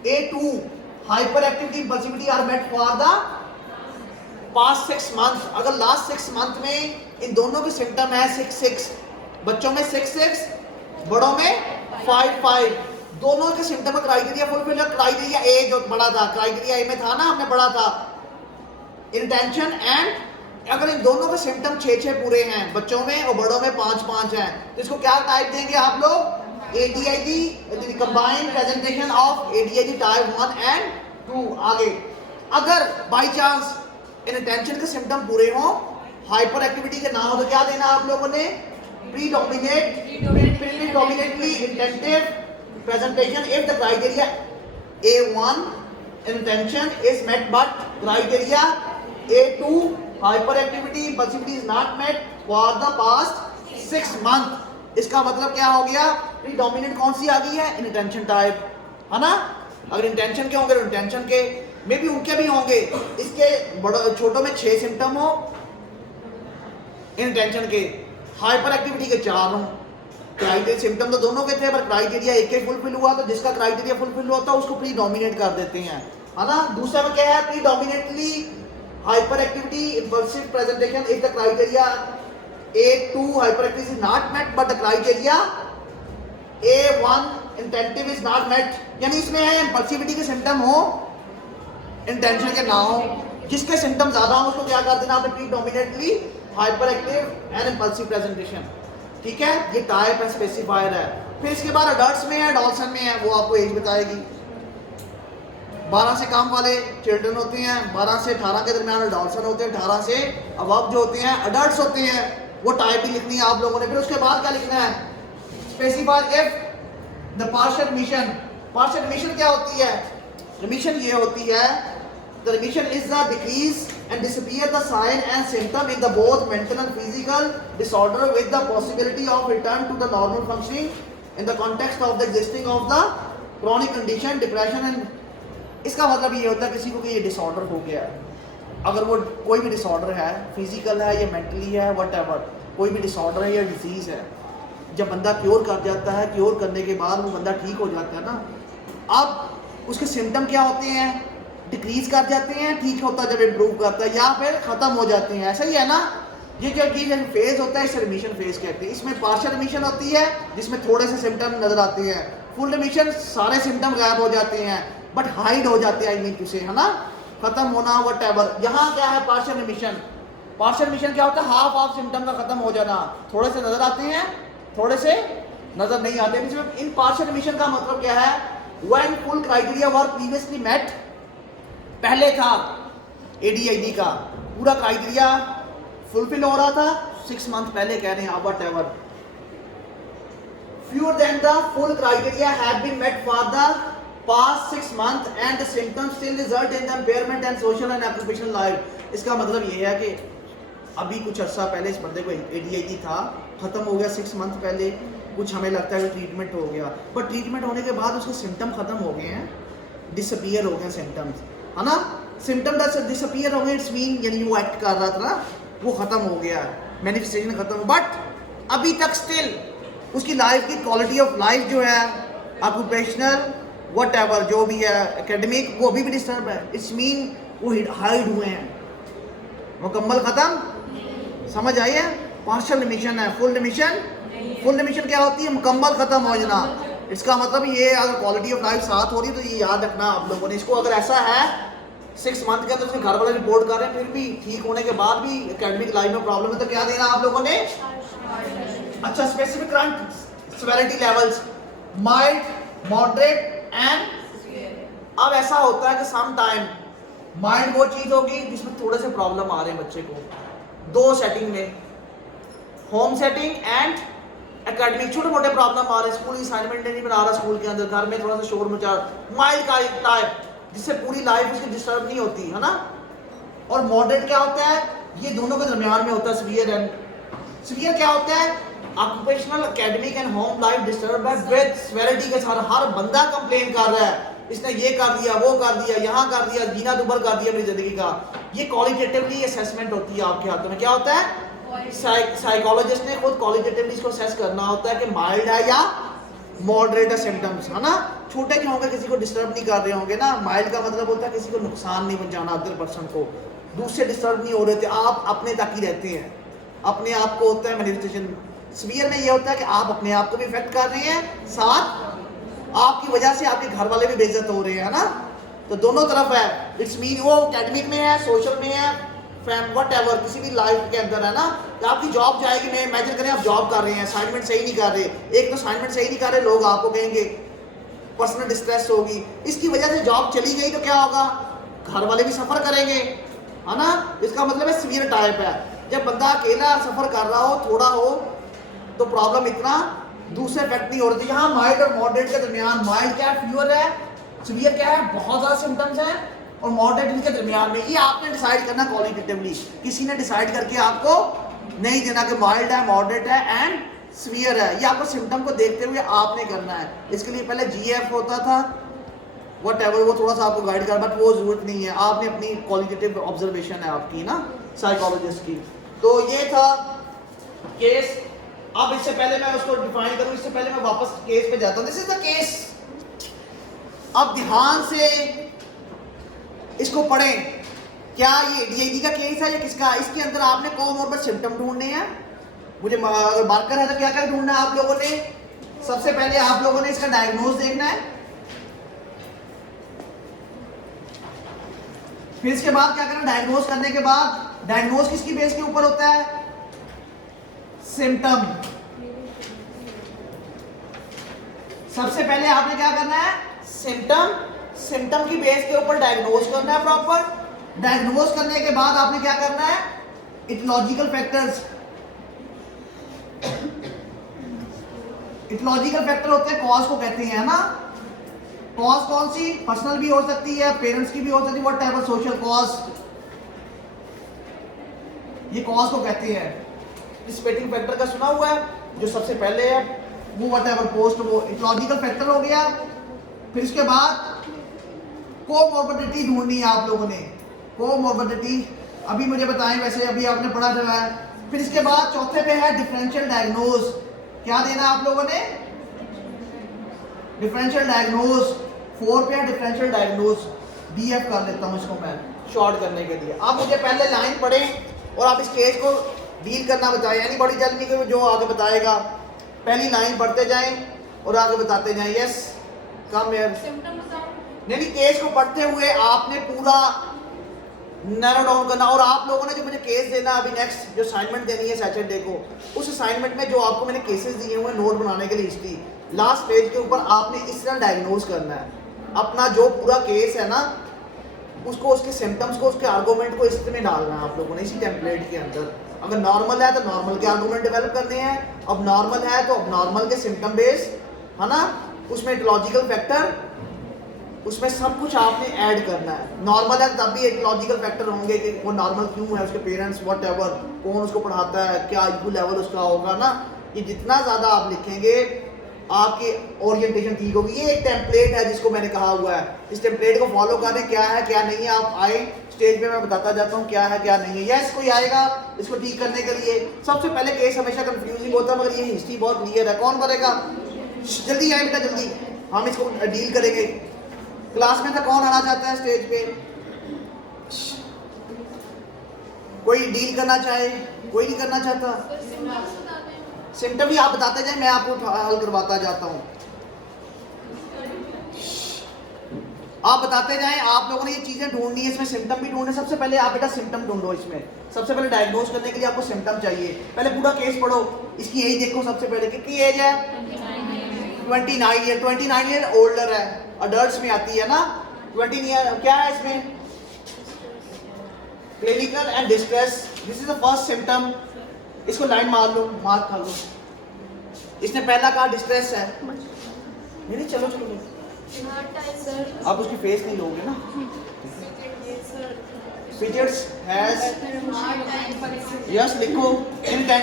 A2 hyperactivity impulsivity are met for the past 6 month, अगर लास्ट 6 मंथ में इन दोनों के सिम्टम है 6-6, बच्चों में 6-6, बड़ों में 5-5, दोनों के सिम्टम का क्राइटेरिया फुलफिल है। क्राइटेरिया ए जो बड़ा था, क्राइटेरिया ए में था ना, हमने पढ़ा था इंटेंशन एंड, अगर इन दोनों के सिम्टम 6-6 पूरे हैं बच्चों में और बड़ों में 5-5 हैं, तो इसको क्या टाइप देंगे आप लोग, ADHD, combined presentation of ADHD type 1 and 2। आगे अगर बाई चांस इन इंटेंशन के सिम्टम पूरे हों, हाइपर एक्टिविटी के ना हो, तो क्या देना आप लोगों ने, predominantly इंटेंटिव presentation if the criteria A1 intention is met but criteria A2 hyperactivity impulsivity is not met for the past 6 month। इसका मतलब क्या हो गया, predominant कौन सी आ गई है, intention type, है ना। अगर intention के होंगे तो intention के में भी उनके भी होंगे, इसके बड़ों छोटों में 6 सिम्टम हो intention के, hyperactivity के 4 हो। क्राइटेरिया सिम्टम तो दोनों के थे पर क्राइटेरिया एक ही फुलफिल हुआ, तो जिसका क्राइटेरिया फुलफिल होता है उसको प्रीडोमिनेट कर देते हैं, है ना। दूसरा में क्या है, predominantly hyperactivity impulsive presentation if the criteria A2 hyperactivity is not met but the criteria A1 inattentive is not met, यानी इसमें है इम्पल्सिविटी के सिम्टम हो, इंटेंशन के ना हो, जिसके सिम्टम ज्यादा हो उसको क्या कर देना आपने, predominantly hyper active and impulsive presentation. ठीक है, ये टाइप है, स्पेसिफायर है। फिर इसके बाद अडल्ट्स में है, डॉल्सन में है, वो आपको एज बताएगी। 12 से कम वाले चिल्ड्रन होते हैं, 12 से 18 के दरमियान डॉल्सन होते हैं, 18 से अबव जो होते हैं अडल्ट्स होते हैं, वो टाइप भी लिखनी है आप लोगों ने। फिर उसके बाद क्या लिखना है, specify if the partial remission. Partial remission क्या होती है, रिमिशन ये होती है, the remission is the decrease and disappear the sign and symptom in the both mental and physical disorder with the possibility of return to the normal functioning in the context of the existing of the chronic condition depression and. इसका मतलब ये होता है किसी को कि ये डिसऑर्डर हो गया है, अगर वो कोई भी डिसऑर्डर है, फिजिकल है या मेंटली है, व्हाटएवर कोई भी डिसऑर्डर है या डिजीज़ है, जब बंदा क्योर कर जाता है, क्योर करने के बाद वो बंदा ठीक हो जाता है ना, अब उसके सिम्टम क्या होते हैं, डिक्रीज कर जाते हैं, ठीक होता है जब इम्प्रूव करता है, या फिर ख़त्म हो जाते हैं। ऐसा ही है ना, ये जो चीज़ फेज होता है इसे रिमिशन फेज कहते हैं। इसमें पार्शियल रिमिशन होती है जिसमें थोड़े से सिम्टम नजर आते हैं, फुल रिमिशन सारे सिम्टम गायब हो जाते हैं बट हाइड हो जाते हैं, आई मीन टू से, है ना, खत्म होना व्हाटएवर। यहाँ क्या है पार्शियल रिमिशन, पार्शियल रिमिशन क्या होता है, हाफ ऑफ सिम्टम का खत्म हो जाना, थोड़े से नजर आते हैं, थोड़े से नजर नहीं आते। इन पार्शियल रिमिशन का मतलब क्या है, when full criteria were previously met, पहले था एडीआईडी का पूरा क्राइटेरिया फुलफिल हो रहा था 6 मंथ पहले कह रहे हैं आप, whatever fewer than the full criteria have been met for the past 6 months and the symptoms still result in the impairment and social and occupational life। इसका मतलब ये है कि अभी कुछ अर्सा पहले इस बंदे को एडीआईडी था, खत्म हो गया 6 मंथ पहले, कुछ हमें लगता है कि ट्रीटमेंट हो गया, पर ट्रीटमेंट होने के बाद उसके सिम्टम खत्म हो गए हैं, डिसअपीयर हो गए सिम्टम्स, है ना, सिम्टम डिसअपीयर हो गए, इट्स मीन यानी वो एक्ट कर रहा था ना वो खत्म हो गया, मैनिफेस्टेशन खत्म, बट अभी तक स्टिल उसकी लाइफ की क्वालिटी ऑफ लाइफ जो है, ऑक्यूपेशनल व्हाटएवर जो भी है, एकेडमिक, वो अभी भी डिस्टर्ब है, इट्स मीन वो हाइड हुए हैं, मुकम्मल खत्म, समझ आई है। पार्शियल रिमिशन है, फुल रिमिशन, फुल रिमिशन क्या होती है, मुकम्मल खत्म हो जाना। इसका मतलब ये अगर क्वालिटी ऑफ लाइफ साथ हो रही है तो ये याद रखना आप लोगों ने इसको। अगर ऐसा है 6 मंथ का तो उसके घर वाले रिपोर्ट कर रहे हैं, फिर भी ठीक होने के बाद भी एकेडमिक लाइफ में प्रॉब्लम है, तो क्या देना आप लोगों ने, अच्छा, specific current severity levels, mild, moderate and. अब ऐसा होता है कि सम टाइम माइल्ड वो चीज होगी जिसमें थोड़े से प्रॉब्लम आ रहे हैं बच्चे को, 2 सेटिंग में, होम सेटिंग एंड एकेडमिक, छोटे मोटे प्रॉब्लम आ रहे हैं, स्कूल असाइनमेंट नहीं बना रहा स्कूल के अंदर, घर में थोड़ा सा शोर मचा, माइल्ड का टाइप जिससे पूरी लाइफ उसकी डिस्टर्ब नहीं होती, है ना। और मॉडरेट क्या होता है, ये दोनों के दरमियान में होता है सीवियर एंड। सीवियर क्या होता है, occupational, academic and home life disturb है विद सेवेरिटी के साथ, हर बंदा कंप्लेन कर रहा है, इसने ये कर दिया, वो कर दिया, यहाँ कर दिया, जीना दुबर कर दिया अपनी जिंदगी का। ये क्वालिटेटिवली असेसमेंट होती है आपके हाथों में, क्या होता है, साइकोलॉजिस्ट ने खुद क्वालिटेटिवली इसको असेस करना होता है कि माइल्ड है या मॉडरेट है सिम्टम्स, है ना। छोटे क्यों होंगे, किसी को डिस्टर्ब नहीं कर रहे होंगे ना, माइल्ड का मतलब होता है किसी को नुकसान नहीं पहुंचाना, अदर पर्सन को, दूसरे डिस्टर्ब नहीं हो रहे थे, आप अपने तक ही रहते हैं, अपने आप को होता है मैनिफेस्टेशन। सीवियर में ये होता है कि आप अपने आप को भी इफेक्ट कर रहे हैं, साथ आपकी वजह से आपके घर वाले भी बेइज्जत हो रहे हैं, है ना, तो दोनों तरफ है। इट्स मीन वो एकेडमिक में है, सोशल में है, फैम व्हाटएवर, किसी भी लाइफ के अंदर है ना, कि आपकी जॉब जाएगी, मैं इमेजिन करें आप जॉब कर रहे हैं, असाइनमेंट सही नहीं कर रहे, एक तो असाइनमेंट सही नहीं कर रहे, लोग आपको कहेंगे, पर्सनल डिस्ट्रेस होगी, इसकी वजह से जॉब चली गई तो क्या होगा, घर वाले भी सफर करेंगे, है ना। इसका मतलब है सीवियर टाइप है, जब बंदा अकेला सफर कर रहा हो, थोड़ा हो, तो प्रॉब्लम इतना दूसरे इफेक्ट नहीं हो रही। यहाँ माइल्ड और मॉडरेट के दरमियान, माइल्ड क्या है, फ्यूअर है, सीवियर क्या है, बहुत ज्यादा सिम्टम्स हैं, और मॉडरेट इनके दरमियान में। ये आपने डिसाइड करना क्वालिटेटिवली, किसी ने डिसाइड करके आपको नहीं देना कि माइल्ड है, मॉडरेट है एंड सीवियर है, ये आपको सिम्टम को देखते हुए आपने करना है। इसके लिए पहले जीएफ होता था, व्हाटएवर, वो थोड़ा सा आपको गाइड कर, बट वो जरूरत नहीं है, आपने अपनी क्वालिटेटिव ऑब्जर्वेशन है आपकी ना, साइकोलॉजिस्ट की। तो ये था केस। अब इससे पहले मैं उसको डिफाइन करूं, इससे पहले मैं वापस केस पे जाता हूं। This is the case. अब ध्यान से इसको पढ़ें, क्या ये डीआईडी का केस है या किसका। इसके अंदर आपने कोमोर्बिड सिम्टम ढूंढने हैं, मुझे अगर मार्कर है तो क्या क्या ढूंढना है आप लोगों ने। सबसे पहले आप लोगों ने इसका डायग्नोज देखना है, फिर इसके बाद क्या करना, डायग्नोज करने के बाद डायग्नोज किसकी बेस के ऊपर होता है, सिम्टम। सबसे पहले आपने क्या करना है, सिम्टम, सिम्टम की बेस के ऊपर डायग्नोज करना है प्रॉपर। डायग्नोज करने के बाद आपने क्या करना है, इटियोलॉजिकल फैक्टर्स, इटियोलॉजिकल फैक्टर होते हैं कॉज को कहते हैं ना। कॉज कौन सी, पर्सनल भी हो सकती है, पेरेंट्स की भी हो सकती है, व्हाट एवर सोशल कॉज, ये कॉज को कहते हैं। डिसिपेटिंग फैक्टर का सुना हुआ है, जो सबसे पहले है वो व्हाट एवर पोस्ट, वो इटियोलॉजिकल फैक्टर हो गया। फिर इसके बाद कोमोर्बिडिटी ढूंढनी है आप लोगों ने, कोमोर्बिडिटी अभी मुझे बताएं, वैसे अभी आपने पढ़ा चला है। फिर इसके बाद चौथे पे है डिफरेंशियल डायग्नोज, क्या देना आप लोगों ने, डिफरेंशियल डायग्नोज। 4 पे है डिफरेंशियल डायग्नोज, डीएफ कर लेता हूं इसको मैं शॉर्ट करने के लिए। आप मुझे पहले लाइन पढ़ें और आप इस केस को डील करना बताएं, एनीबॉडी टेल मी कि जो आगे बताएगा, पहली लाइन पढ़ते जाएं और आगे बताते जाएं। यस कम हियर, नहीं केस को पढ़ते हुए आपने पूरा नैरो डाउन करना। और आप लोगों ने जो मुझे केस देना, अभी नेक्स्ट जो असाइनमेंट देनी है सैटरडे को, उस असाइनमेंट में जो आपको मैंने केसेस दिए हुए नोट बनाने के लिए हिस्ट्री, लास्ट पेज के ऊपर आपने इस तरह डायग्नोज करना है अपना जो पूरा केस है ना, उसको, उसके सिम्टम्स को, उसके आर्गूमेंट को इस में डालना है आप लोगों ने, इसी टेम्पलेट के अंदर। अगर नॉर्मल है तो नॉर्मल के आर्गूमेंट डेवलप करने हैं, अब नॉर्मल है तो अब नॉर्मल के सिम्टम बेस है ना, उसमें इटियोलॉजिकल फैक्टर, उसमें सब कुछ आपने ऐड करना है। नॉर्मल है तब भी इटियोलॉजिकल फैक्टर होंगे कि वो नॉर्मल क्यों है, उसके पेरेंट्स व्हाट एवर, कौन उसको पढ़ाता है, क्या IQ लेवल उसका होगा ना। ये जितना ज़्यादा आप लिखेंगे आपकी ओरिएंटेशन ठीक होगी। ये एक टेम्पलेट है जिसको मैंने कहा हुआ है, इस टेम्पलेट को फॉलो करें, क्या है क्या नहीं है। आप आए स्टेज पे मैं बताता जाता हूँ क्या है क्या नहीं है। यस कोई आएगा इसको ठीक करने के लिए। सबसे पहले केस हमेशा कंफ्यूजिंग होता है, मगर ये हिस्ट्री बहुत क्लियर है। कौन करेगा, जल्दी आए बेटा जल्दी, हम इसको डील करेंगे। क्लास में था कौन आना चाहता है स्टेज पे, कोई डील करना चाहे, कोई नहीं करना चाहता। सिम्टम भी आप बताते जाए, मैं आपको हल करवाता जाता हूँ। आप बताते जाएं, आप लोगों ने ये चीजें ढूंढनी है, इसमें सिम्टम भी ढूंढने। सबसे पहले आप बेटा सिम्टम ढूंढो। इसमें सबसे पहले डायग्नोज करने के लिए आपको सिम्टम चाहिए। पहले पूरा केस पढ़ो, इसकी एज देखो। सबसे पहले कितनी एज है, 29 ईयर। 29 ईयर ओल्डर है, अडल्ट्स में आती है ना। 20 ईयर क्या है इसमें, clinical and distress, this is the first symptom. इसको लाइन मार लो, मार्क कर लो। इसने पहला कहा डिस्ट्रेस है, नहीं चलो चलो आप उसकी फेस नहीं लोगे ना। फिजिट्स हैज, यस लिखो,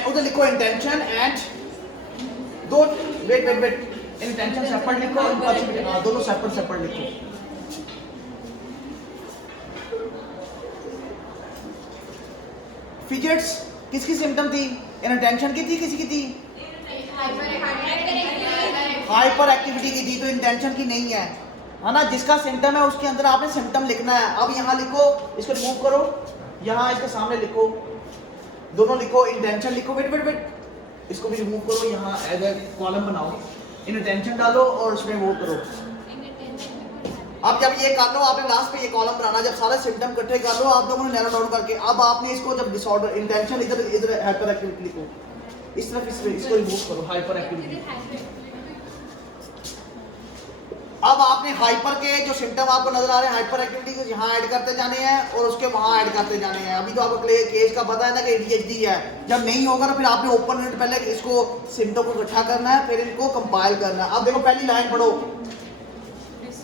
उधर लिखो इंटेंशन एंड दो, वेट इंटेंशन सेपरेट लिखो, दोनों सेपरेट लिखो। फिजिट्स किसकी सिम्टम थी, इनअटेंशन की थी, किसी की थी, हाइपर एक्टिविटी की थी, तो इंटेंशन की नहीं है, है ना। जिसका सिम्टम है उसके अंदर आपने सिम्टम लिखना है। अब यहाँ लिखो, इसको रिमूव करो, यहाँ इसके सामने लिखो, दोनों लिखो, इंटेंशन लिखो, वेट इसको भी रिमूव करो, यहाँ एज ए कॉलम बनाओ, इनअटेंशन डालो और उसमें वो करो। अब जब ये कर लो, आपने लास्ट पे ये कॉलम बनाना, जब सारे सिम्टम इकट्ठे कर लो आप लोगों ने नैरो डाउन करके। अब आपने इसको जब डिसऑर्डर, इंटेंशन इधर हाइपर एक्टिविटी लिखो, इस तरफ इसको रिमूव करो, हाइपर एक्टिविटी। अब आपने हाइपर के जो सिम्टम आपको नजर आ रहे हैं, हाइपर एक्टिविटी को यहाँ ऐड करते जाने हैं और उसके वहाँ ऐड करते जाने हैं। अभी तो आपको केस का पता है ना कि ADHD है। जब नहीं होगा ना फिर आपने ओपन यूनिट पहले इसको सिम्टम को इकट्ठा करना है, फिर इनको कंपाइल करना है। अब देखो पहली लाइन पढ़ो,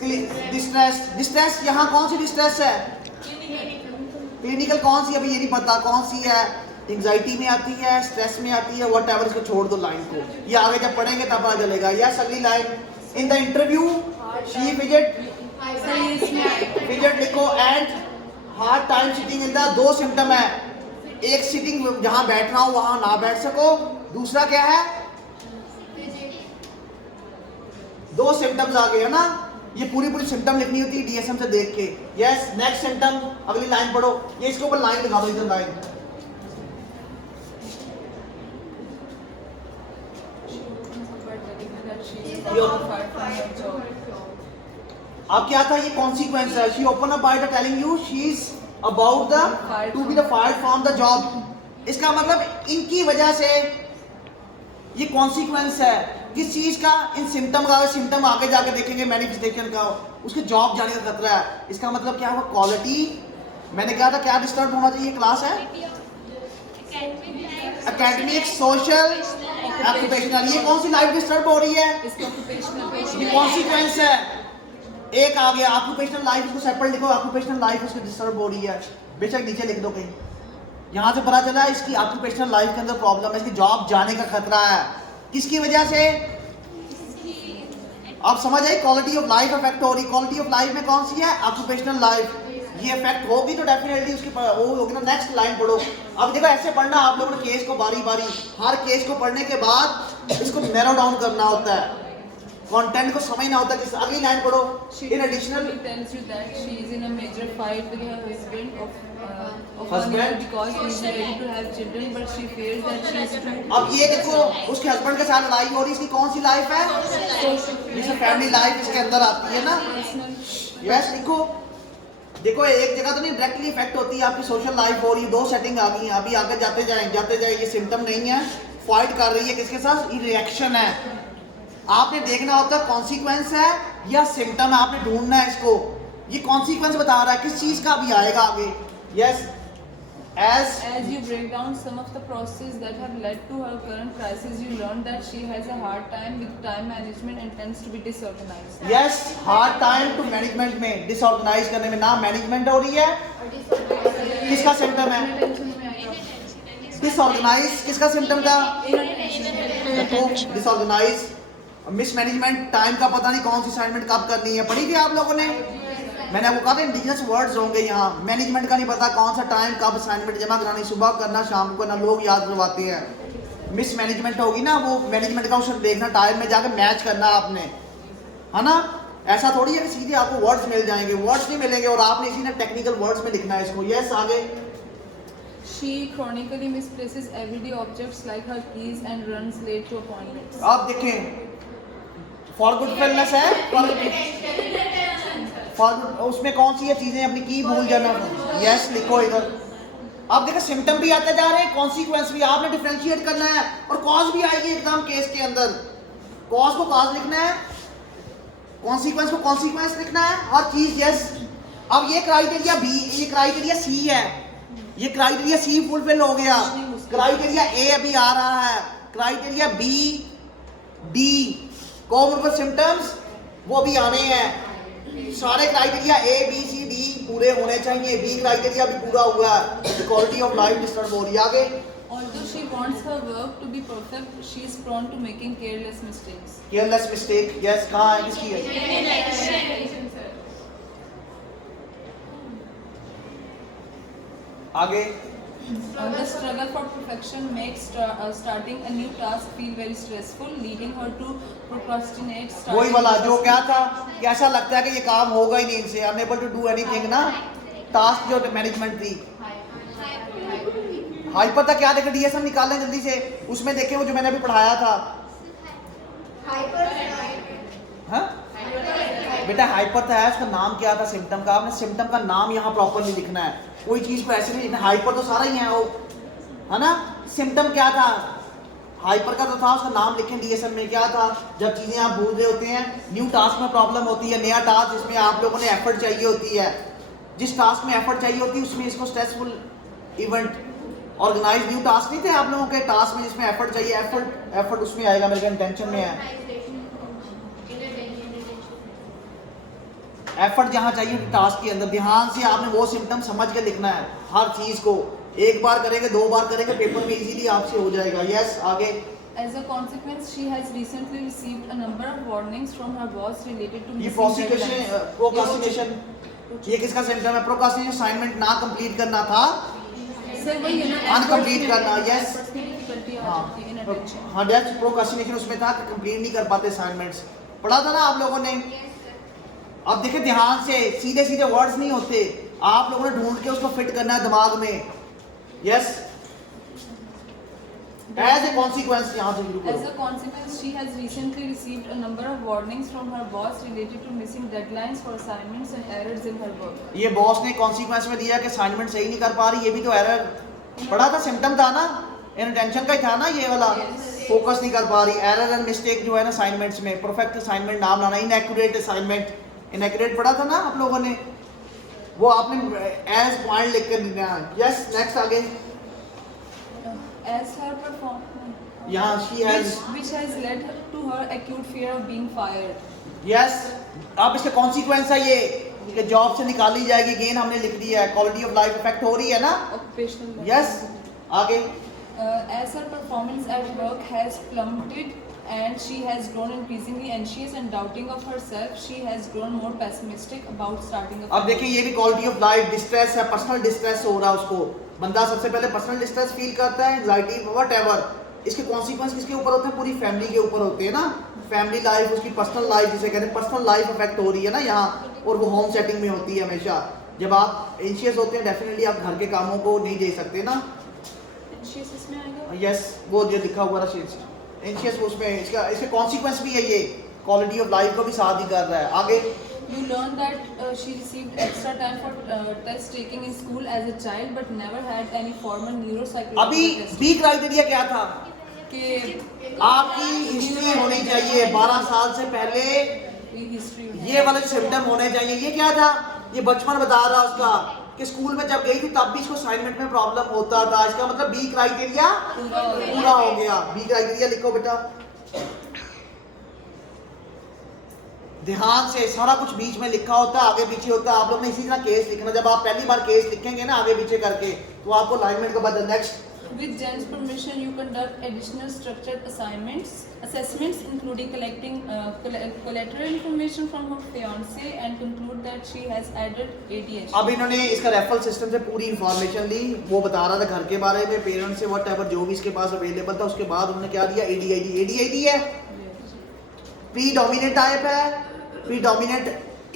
डिस्ट्रेस, यहाँ कौन सी डिस्ट्रेस है, क्लिनिकल कौन सी, अभी ये नहीं पता कौन सी है, एंजाइटी में आती है, स्ट्रेस में आती है, व्हाट एवर। इसको छोड़ दो लाइन को, ये आगे जब पढ़ेंगे तब पता चलेगा। यस अगली line, in the interview she fidget लिखो and hard time sitting in the, दो सिम्टम है, एक सिटिंग जहां बैठना हो वहां ना बैठ सको, दूसरा क्या है, दो सिम्टम्स आ गए है ना। ये पूरी सिम्टम लिखनी होती है DSM से देख के। यस नेक्स्ट सिम्टम, अगली लाइन पढ़ो, ये इसके ऊपर लाइन लगा दो, इधर लाइन। अब क्या था, ये कॉन्सिक्वेंस है। She open up by telling you she is about the to be the fired from the job। इसका मतलब इनकी वजह से ये कॉन्सिक्वेंस है किस चीज का, इन सिम्टम का। सिम्टम आगे जाके देखेंगे मैनिफेस्टेशन का, उसके जॉब जाने का खतरा है। इसका मतलब क्या हुआ, क्वालिटी, मैंने कहा था क्या डिस्टर्ब होना चाहिए, क्लास है एकेडमिक, सोशल, ऑक्यूपेशनल। ये कौन सी लाइफ डिस्टर्ब हो रही है, ये कॉन्सिक्वेंस है। एक आ गया ऑक्यूपेशनल लाइफ, इसको सेपरेट लिखो, ऑक्यूपेशनल लाइफ उसकी डिस्टर्ब हो रही है, बेशक नीचे लिख दो कहीं। यहाँ से पता चला इसकी ऑक्यूपेशनल लाइफ के अंदर प्रॉब्लम है, इसकी जॉब जाने का खतरा है। किसकी वजह से, आप समझ आए, क्वालिटी ऑफ लाइफ अफेक्ट हो रही। क्वालिटी ऑफ लाइफ में कौन सी है, ऑक्यूपेशनल लाइफ। ये इफेक्ट होगी तो डेफिनेटली उसकी वो होगी ना। नेक्स्ट लाइन पढ़ो। अब देखो ऐसे पढ़ना आप लोगों ने केस को बारी बारी, हर केस को पढ़ने के बाद इसको नैरो डाउन करना होता है, कंटेंट को समझना होता है। अगली लाइन पढ़ो। In additional tells you that she is in a major fight with her husband of Husband? because he is ready to have children, but she fears that she is too. अब ये देखो उसके हस्बैंड के साथ लड़ाई हो रही है, इसकी कौन सी लाइफ है, जैसे फैमिली लाइफ इसके अंदर आती है ना। यस लिखो। देखो एक जगह तो नहीं डायरेक्टली इफेक्ट होती है, आपकी सोशल लाइफ हो रही है, दो सेटिंग आ गई हैं। अभी आगे जाते जाए ये सिम्टम नहीं है, फाइट कर रही है किसके साथ, ये रिएक्शन है। आपने देखना होता है कॉन्सिक्वेंस है या सिम्टम है, आपने ढूंढना है इसको। ये कॉन्सिक्वेंस बता रहा है किस चीज का भी आएगा आगे। Yes As you break down some of the processes that have led to her current crisis, you learn that she has a hard time with time management and tends to be disorganized. Yes hard time to management में, डिसऑर्गेनाइज करने में, ना मैनेजमेंट हो रही है, किसका सिम्टम है, डिसऑर्गेनाइज, किसका सिम्टम था, डिसऑर्गेनाइज। मिसमैनेजमेंट, टाइम का पता नहीं कौन सी असाइनमेंट कब करनी है, पढ़ी थी आप लोगों ने। मैंने आपको कहा था इंडिजिनस वर्ड्स होंगे यहाँ। मैनेजमेंट का नहीं पता कौन सा टाइम कब असाइनमेंट जमा करानी, सुबह करना शाम को करना, लोग याद करवाते हैं। मिसमैनेजमेंट होगी ना, वो मैनेजमेंट का उसमें देखना, टाइम में जाकर मैच करना आपने, है ना। ऐसा थोड़ी है कि सीधे आपको वर्ड्स मिल जाएंगे, वर्ड्स नहीं मिलेंगे और आपने इसी ने टेक्निकल वर्ड्स में लिखना है इसको। यस आगे। She chronically misplaces everyday objects like her keys and runs late to appointments. आप देखें फॉरगेटफुलनेस है, उसमें कौन सी है चीजें, अपनी की भूल जाना। यस लिखो इधर। अब देखो सिम्टम भी आते जा रहे हैं, कॉन्सिक्वेंस भी आपने डिफरेंशिएट करना है, और कॉज भी आएगी एग्जाम केस के अंदर। कॉज को कॉज लिखना है, कॉन्सिक्वेंस को कॉन्सिक्वेंस लिखना है, हर चीज। यस अब ये क्राइटेरिया बी, ये क्राइटेरिया सी है, ये क्राइटेरिया सी फुलफिल हो गया। क्राइटेरिया ए अभी आ रहा है, criteria B D common symptoms वो भी आने हैं। सारे criteria A B C D पूरे होने चाहिए। बी क्राइटेरिया भी पूरा हुआ है, क्वालिटी ऑफ लाइफ डिस्टर्ब हो रही है। आगे Although she wants her work to be perfect, she is prone to making careless mistakes. Careless mistake. Yes कहाँ है, किसकी है, आगे। The struggle for perfection makes starting a new task feel very stressful, leading her to procrastinate. वही वाला जो क्या था कि ऐसा लगता है कि ये काम होगा ही नहीं इनसे, अनएबल टू डू एनीथिंग ना। टास्क जो मैनेजमेंट थी, हाइपर था क्या, देखे डीएसएम निकालें जल्दी से, उसमें देखें वो जो मैंने अभी पढ़ाया था। हाँ बेटा हाइपर था, उसका नाम क्या था सिम्टम का, आपने सिम्टम का नाम यहाँ प्रॉपरली लिखना है, कोई चीज को ऐसे नहीं लिखना। हाइपर तो सारा ही है वो, है ना। सिम्टम क्या था, हाइपर का तो था, उसका नाम लिखें डीएसएम में क्या था। जब चीजें आप भूल रहे होते हैं, न्यू टास्क में प्रॉब्लम होती है, नया टास्क जिसमें आप लोगों ने एफर्ट चाहिए होती है, जिस टास्क में एफर्ट चाहिए होती है उसमें इसको stressful event, organize new task नहीं थे आप लोगों के टास्क में जिसमें एफर्ट चाहिए, एफर्ट उसमें आएगा, मेरे इंटेंशन में है। एफर्ट जहाँ चाहिए टास्क के अंदर, ध्यान से आपने वो सिम्टम समझ के लिखना है हर चीज को। एक बार करेंगे, दो बार करेंगे, पेपर में इजीली आपसे हो जाएगा। यस आगे। As a consequence, she has recently received a number of warnings from her boss related to ये missing deadlines. प्रोक्रास्टिनेशन, ये किसका सिम्टम है, प्रोक्रास्टिनेशन, असाइनमेंट ना कंप्लीट करना था, Sir, वही है ना, अनकम्प्लीट करना। यस difficulty आ जाती है in attention. हाँ यस प्रोक्रास्टिनेशन उसमें था कि कंप्लीट नहीं कर पाते असाइनमेंट्स, पढ़ा था ना आप लोगों ने। अब देखिए ध्यान से, सीधे सीधे वर्ड्स नहीं होते, आप लोगों ने ढूंढ के उसको फिट करना है दिमाग में। यस एज ए कॉन्सिक्वेंस, यहाँ से शुरू As करो। a consequence, she has recently received a number of warnings from her boss related to missing deadlines for assignments and errors in her work. ये बॉस ने कॉन्सिक्वेंस में दिया कि असाइनमेंट सही नहीं कर पा रही, ये भी तो एरर पढ़ा था, सिम्टम था ना, इनटेंशन का ही था ना ये वाला, फोकस नहीं कर पा रही, एरर एंड मिस्टेक जो है ना असाइनमेंट्स में, परफेक्ट असाइनमेंट नाम लाना, इनएक्यूरेट असाइनमेंट, इनएक्यूरेट पढ़ा था ना आप लोगों ने, वो आपने एज पॉइंट लिख कर लिया। यस, नेक्स्ट आगे। As her performance, यहाँ she has, which has led to her acute fear of being fired. Yes, अब इसका कॉन्सिक्वेंस है ये कि जॉब से निकाली जाएगी, गेन हमने लिख दिया है, क्वालिटी ऑफ लाइफ इफेक्ट हो रही है ना। Occupational. यस, आगे। As her performance at work has plummeted and she has grown increasingly anxious and doubting of herself, she has grown more pessimistic about starting a अब देखिए ये भी क्वालिटी ऑफ लाइफ, डिस्ट्रेस है, पर्सनल डिस्ट्रेस हो रहा है उसको, बंदा सबसे पहले पर्सनल डिस्ट्रेस फील करता है, एंजाइटी व्हाटएवर, इसके कॉन्सिक्वेंस किसके ऊपर होते हैं, पूरी फैमिली के ऊपर होते हैं ना, फैमिली लाइफ, उसकी पर्सनल लाइफ जिसे कहते हैं, पर्सनल लाइफ अफेक्ट हो रही है ना यहाँ, और वो होम सेटिंग में होती है हमेशा। जब आप एंशियस होते हैं डेफिनेटली आप घर के कामों को नहीं दे सकते ना। anxious इसमें आएगा। यस, वो जो लिखा हुआ है एंशियस, उसमें इसके कॉन्सिक्वेंस भी है, ये क्वालिटी ऑफ लाइफ को भी साथ ही कर रहा है। आगे। You learn that she received extra time for test taking in school as a child, but never had any formal neuropsychological अभी test. बी क्राइटेरिया क्या था कि आपकी, हिस्ट्री होनी चाहिए 12 साल से पहले, हिस्ट्री ये वाले सिम्टम होने चाहिए। ये क्या था, ये बचपन बता रहा उसका कि स्कूल में जब गई थी तब भी इसको असाइनमेंट में प्रॉब्लम होता था, इसका मतलब बी क्राइटेरिया पूरा हो गया। बी क्राइटेरिया लिखो बेटा, ध्यान से, सारा कुछ बीच में लिखा होता है, आगे पीछे होता है। आप लोग ने इसी तरह केस लिखना, जब आप पहली बार केस लिखेंगे ना आगे पीछे करके, तो आपको अलाइनमेंट के बाद next. With Jen's permission, you conduct additional structured assessments, including collecting collateral information from her fiance, and conclude that she has added ADHD. अब इन्होंने इसका रेफरल सिस्टम से पूरी इंफॉर्मेशन ली, वो बता रहा था घर के बारे में, पेरेंट्स से व्हाटएवर जो भी इसके पास अवेलेबल था, उसके बाद उन्होंने क्या दिया, ADHD है, प्री डोमिनेंट टाइप है, प्री डोमिनेंट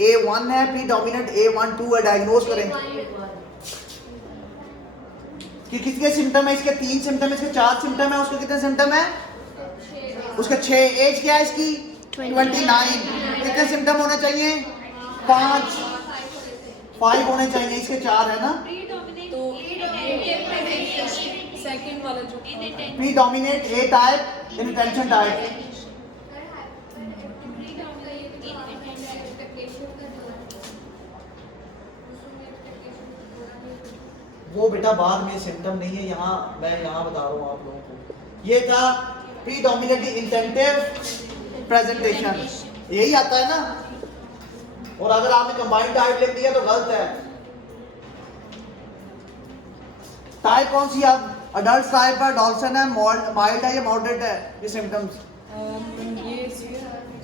A1 है, प्री डोमिनेंट A1-2 है, डायग्नोज करें कि कितने सिम्टम है, इसके 3 सिम्टम है, इसके 4 सिम्टम है, उसके कितने सिम्टम है, उसके 6, एज क्या है इसकी 29, कितने सिम्टम होने चाहिए, 5 होने चाहिए, इसके 4 है ना। तो सेकंड वाला जो predominant A type, inattention type, वो बेटा बाद में सिम्टम नहीं है, यहाँ मैं यहाँ बता रहा हूँ आप लोगों को। ये था प्रीडोमिनेटली इंटेंटिव प्रेजेंटेशन, यही आता है ना, और अगर आपने कंबाइंड टाइप लिख दिया तो गलत है। टाइप कौन सी, आप अडल्ट टाइप है, डॉल्सन है, माइल्ड है या मॉडरेट है, ये सिम्टम्स। ये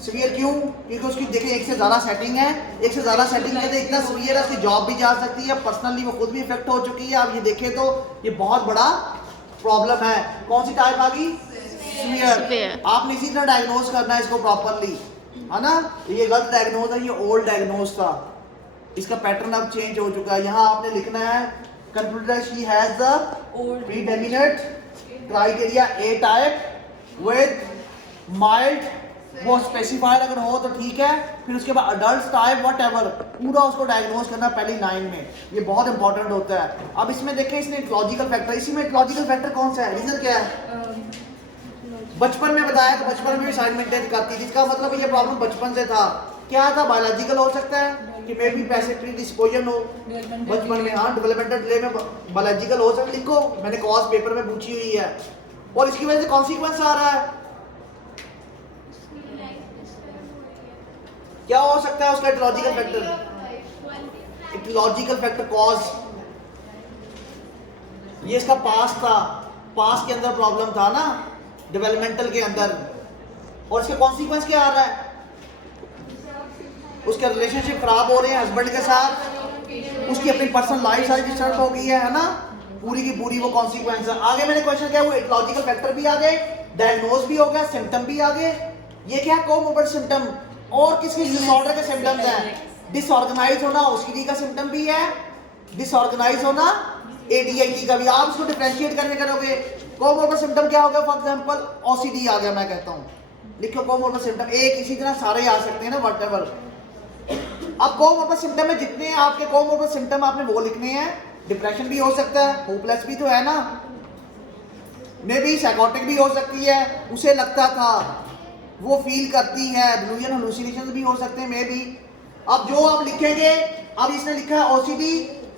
सीवियर क्यों, क्योंकि उसकी देखिए एक से ज़्यादा सेटिंग है, एक से ज़्यादा सेटिंग है तो इतना सीवियर है, उसकी जॉब भी जा सकती है, पर्सनली वो खुद भी इफेक्ट हो चुकी है। आप ये देखें तो ये बहुत बड़ा प्रॉब्लम है। कौन सी टाइप आ गई, सीवियर। आपने इसी तरह डायग्नोज करना है इसको प्रॉपरली, है ना। ये गलत डायग्नोज है, ये ओल्ड डायग्नोज था, इसका पैटर्न अब चेंज हो चुका है। यहाँ आपने लिखना है computer she has the predominant criteria A type with mild, वो स्पेसिफाइड अगर हो तो ठीक है, फिर उसके बाद अडल्ट टाइप व्हाटएवर पूरा उसको डायग्नोज करना पहली लाइन में, ये बहुत इंपॉर्टेंट होता है। अब इसमें देखें, इसने इकोलॉजिकल फैक्टर, इसी में इकोलॉजिकल फैक्टर कौन सा है, रीजन क्या है, बचपन में बताया तो बचपन में भी असाइनमेंट करती थी, इसका मतलब ये प्रॉब्लम बचपन से था। क्या था, बायोलॉजिकल हो सकता है कि मे बी पैसे प्रीडिस्पोजन हो बचपन में, हाँ डेवलपमेंटल डिले में बायोलॉजिकल हो सकता, लिखो मैंने कॉज पेपर में पूछी हुई है, और इसकी वजह से कॉन्सिक्वेंस आ रहा है। क्या हो सकता है उसका ecological factor, ecological factor cause, ये इसका पास था, पास के अंदर प्रॉब्लम था ना डेवलपमेंटल के अंदर, और इसके कॉन्सिक्वेंस क्या आ रहा है, उसके रिलेशनशिप खराब हो रहे हैं हस्बैंड के साथ, उसकी अपनी पर्सनल लाइफ सारी डिस्टर्ब हो गई है ना, पूरी की पूरी वो कॉन्सिक्वेंस है। आगे मैंने क्वेश्चन किया, वो इकोलॉजिकल फैक्टर भी आ गए, डायग्नोज भी हो गया, सिम्टम भी आ गए। ये क्या कोमोrbid सिम्टम, और किसके डिसऑर्डर के सिम्टम्स हैं, डिसऑर्गेनाइज होना OCD का सिम्टम भी है, डिसऑर्गेनाइज होना ADHD का भी। आप इसको डिफरेंशिएट करने करोगे कोमोर्बिड सिम्टम क्या हो गया? फॉर एग्जांपल ओसीडी आ गया, मैं कहता हूँ, लिखो कोमोर्बिड सिम्टम, एक इसी तरह सारे आ सकते हैं ना, व्हाटएवर। अब कोमोर्बिड सिम्टम में जितने आपके कोमोर्बिड सिम्टम आपने वो लिखने हैं। डिप्रेशन भी हो सकता है, होपलेस भी तो है ना, मे बी साइकोटिक भी हो सकती है, उसे लगता था, वो फील करती है, डिलूजन हेलुसिनेशन भी हो सकते हैं मे बी। अब जो आप लिखेंगे, अब इसने लिखा है ओसीडी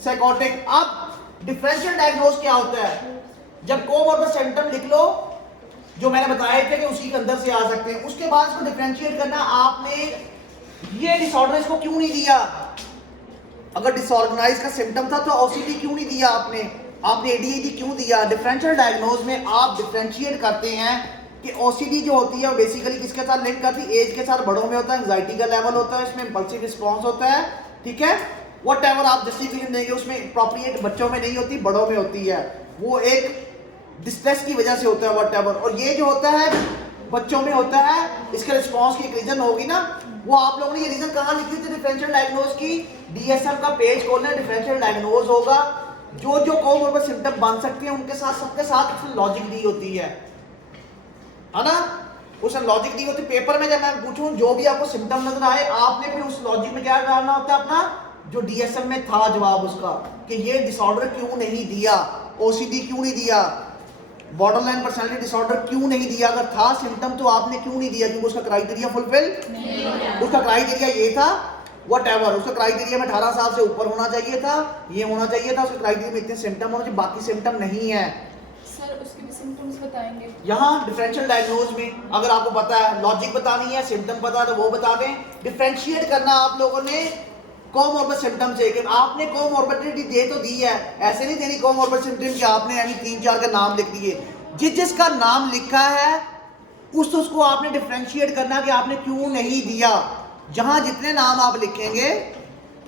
साइकोटिक। अब डिफरेंशियल डायग्नोज क्या होता है? जब कोमोर्बिड सिम्टम लिख लो जो मैंने बताए थे कि उसी के अंदर से आ सकते हैं, उसके बाद इसको डिफरेंशिएट करना, आपने ये डिसऑर्डर इसको क्यों नहीं दिया? अगर डिसऑर्गेनाइज का सिम्टम था तो ओसीडी क्यों नहीं दिया आपने एडीएडी क्यों दिया? डिफरेंशियल डायग्नोज में आप डिफरेंशिएट करते हैं कि ओसीडी जो होती है वो बेसिकली किसके साथ लिंक करती है? एज के साथ, बड़ों में होता है, एंजाइटी का लेवल होता है, इसमें इंपल्सिव रिस्पॉन्स होता है, ठीक है। व्हाटएवर आप जस्टिफिकेशन देंगे उसमें अप्रोप्रिएट बच्चों में नहीं होती, बड़ों में होती है, वो एक डिस्ट्रेस की वजह से होता है व्हाटएवर। और ये जो होता है बच्चों में होता है, इसके रिस्पॉन्स की एक रीजन होगी ना, वो आप लोगों ने ये रीजन कहाँ लिखी थी डिफरेंशियल डायग्नोज की? डीएसएम का पेज खोलना, डिफरेंशियल डायग्नोज होगा, जो जो कोमोर्बिड सिम्टम बन सकते हैं उनके साथ, सबके साथ लॉजिक दी होती है ना, उसमें लॉजिक दी होती है। पेपर में जब मैं पूछूं जो भी आपको सिम्टम नजर आए, आपने फिर उस लॉजिक में क्या डालना होता है अपना, जो डीएसएम में था जवाब उसका, कि ये डिसऑर्डर क्यों नहीं दिया, ओसीडी क्यों नहीं दिया, बॉर्डरलाइन पर्सनालिटी डिसऑर्डर क्यों नहीं दिया, अगर था सिम्टम तो आपने क्यों नहीं दिया? क्योंकि उसका क्राइटेरिया फुलफिल नहीं, उसका क्राइटेरिया ये था व्हाटएवर, उसका क्राइटेरिया में 18 साल से ऊपर होना चाहिए था, ये होना चाहिए था, उसके क्राइटेरिया में इतने सिम्टम होने चाहिए, बाकी सिम्टम नहीं है। सर उसके भी सिम्टम्स बताएंगे यहाँ डिफरेंशियल डायग्नोज में, अगर आपको पता है, लॉजिक बतानी है, सिम्टम पता है तो वो बता दें। डिफरेंशिएट करना आप लोगों ने कोमोर्बिड सिम्टम से, कि आपने कोमोर्बिडिटी दे तो दी है, ऐसे नहीं देनी कोमोर्बिड सिम्टम कि आपने यानी 3-4 का नाम लिख दिए। जिसका नाम लिखा है उसको आपने डिफरेंशिएट करना कि आपने क्यों नहीं दिया। जहां जितने नाम आप लिखेंगे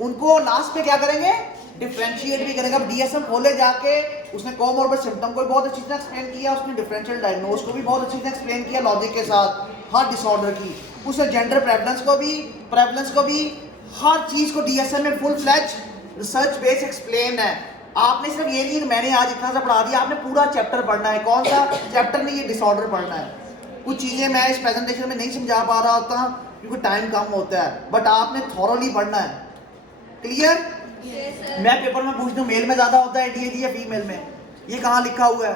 उनको लास्ट पे क्या करेंगे? डिफरेंशिएट भी करेंगे। अब डीएसएम खोले जाके उसने कोमोर्बिड सिम्टम को भी बहुत अच्छी तरह एक्सप्लेन किया, उसने डिफरेंशियल डायग्नोज को भी बहुत अच्छी तरह एक्सप्लेन किया लॉजिक के साथ, हर डिसऑर्डर की, उसने जेंडर प्रेवलेंस को भी हर चीज को डीएसएम में full fledge research base explain है। आपने सिर्फ ये नहीं कि मैंने आज इतना सा पढ़ा दिया, आपने पूरा चैप्टर पढ़ना है। कौन सा चैप्टर नहीं, ये डिसऑर्डर पढ़ना है। कुछ चीजें मैं इस प्रेजेंटेशन में नहीं समझा पा रहा होता क्योंकि टाइम कम होता है, बट आपने थॉरोली पढ़ना है। क्लियर? मैं पेपर में पूछ दूं मेल में ज्यादा होता है डीएडी या फीमेल में, ये कहाँ लिखा हुआ है?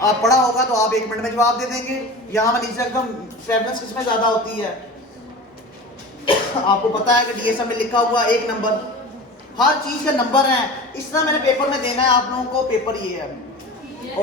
आप पढ़ा होगा तो आप 1 मिनट में जवाब दे देंगे। यहाँ मैं नीचे एकदम प्रेवलेंस किसमें ज्यादा होती है, आपको पता है कि डीएसएम में लिखा हुआ 1 नंबर, हर चीज का नंबर है, इस तरह मैंने पेपर में देना है आप लोगों को, पेपर ये है। ओके।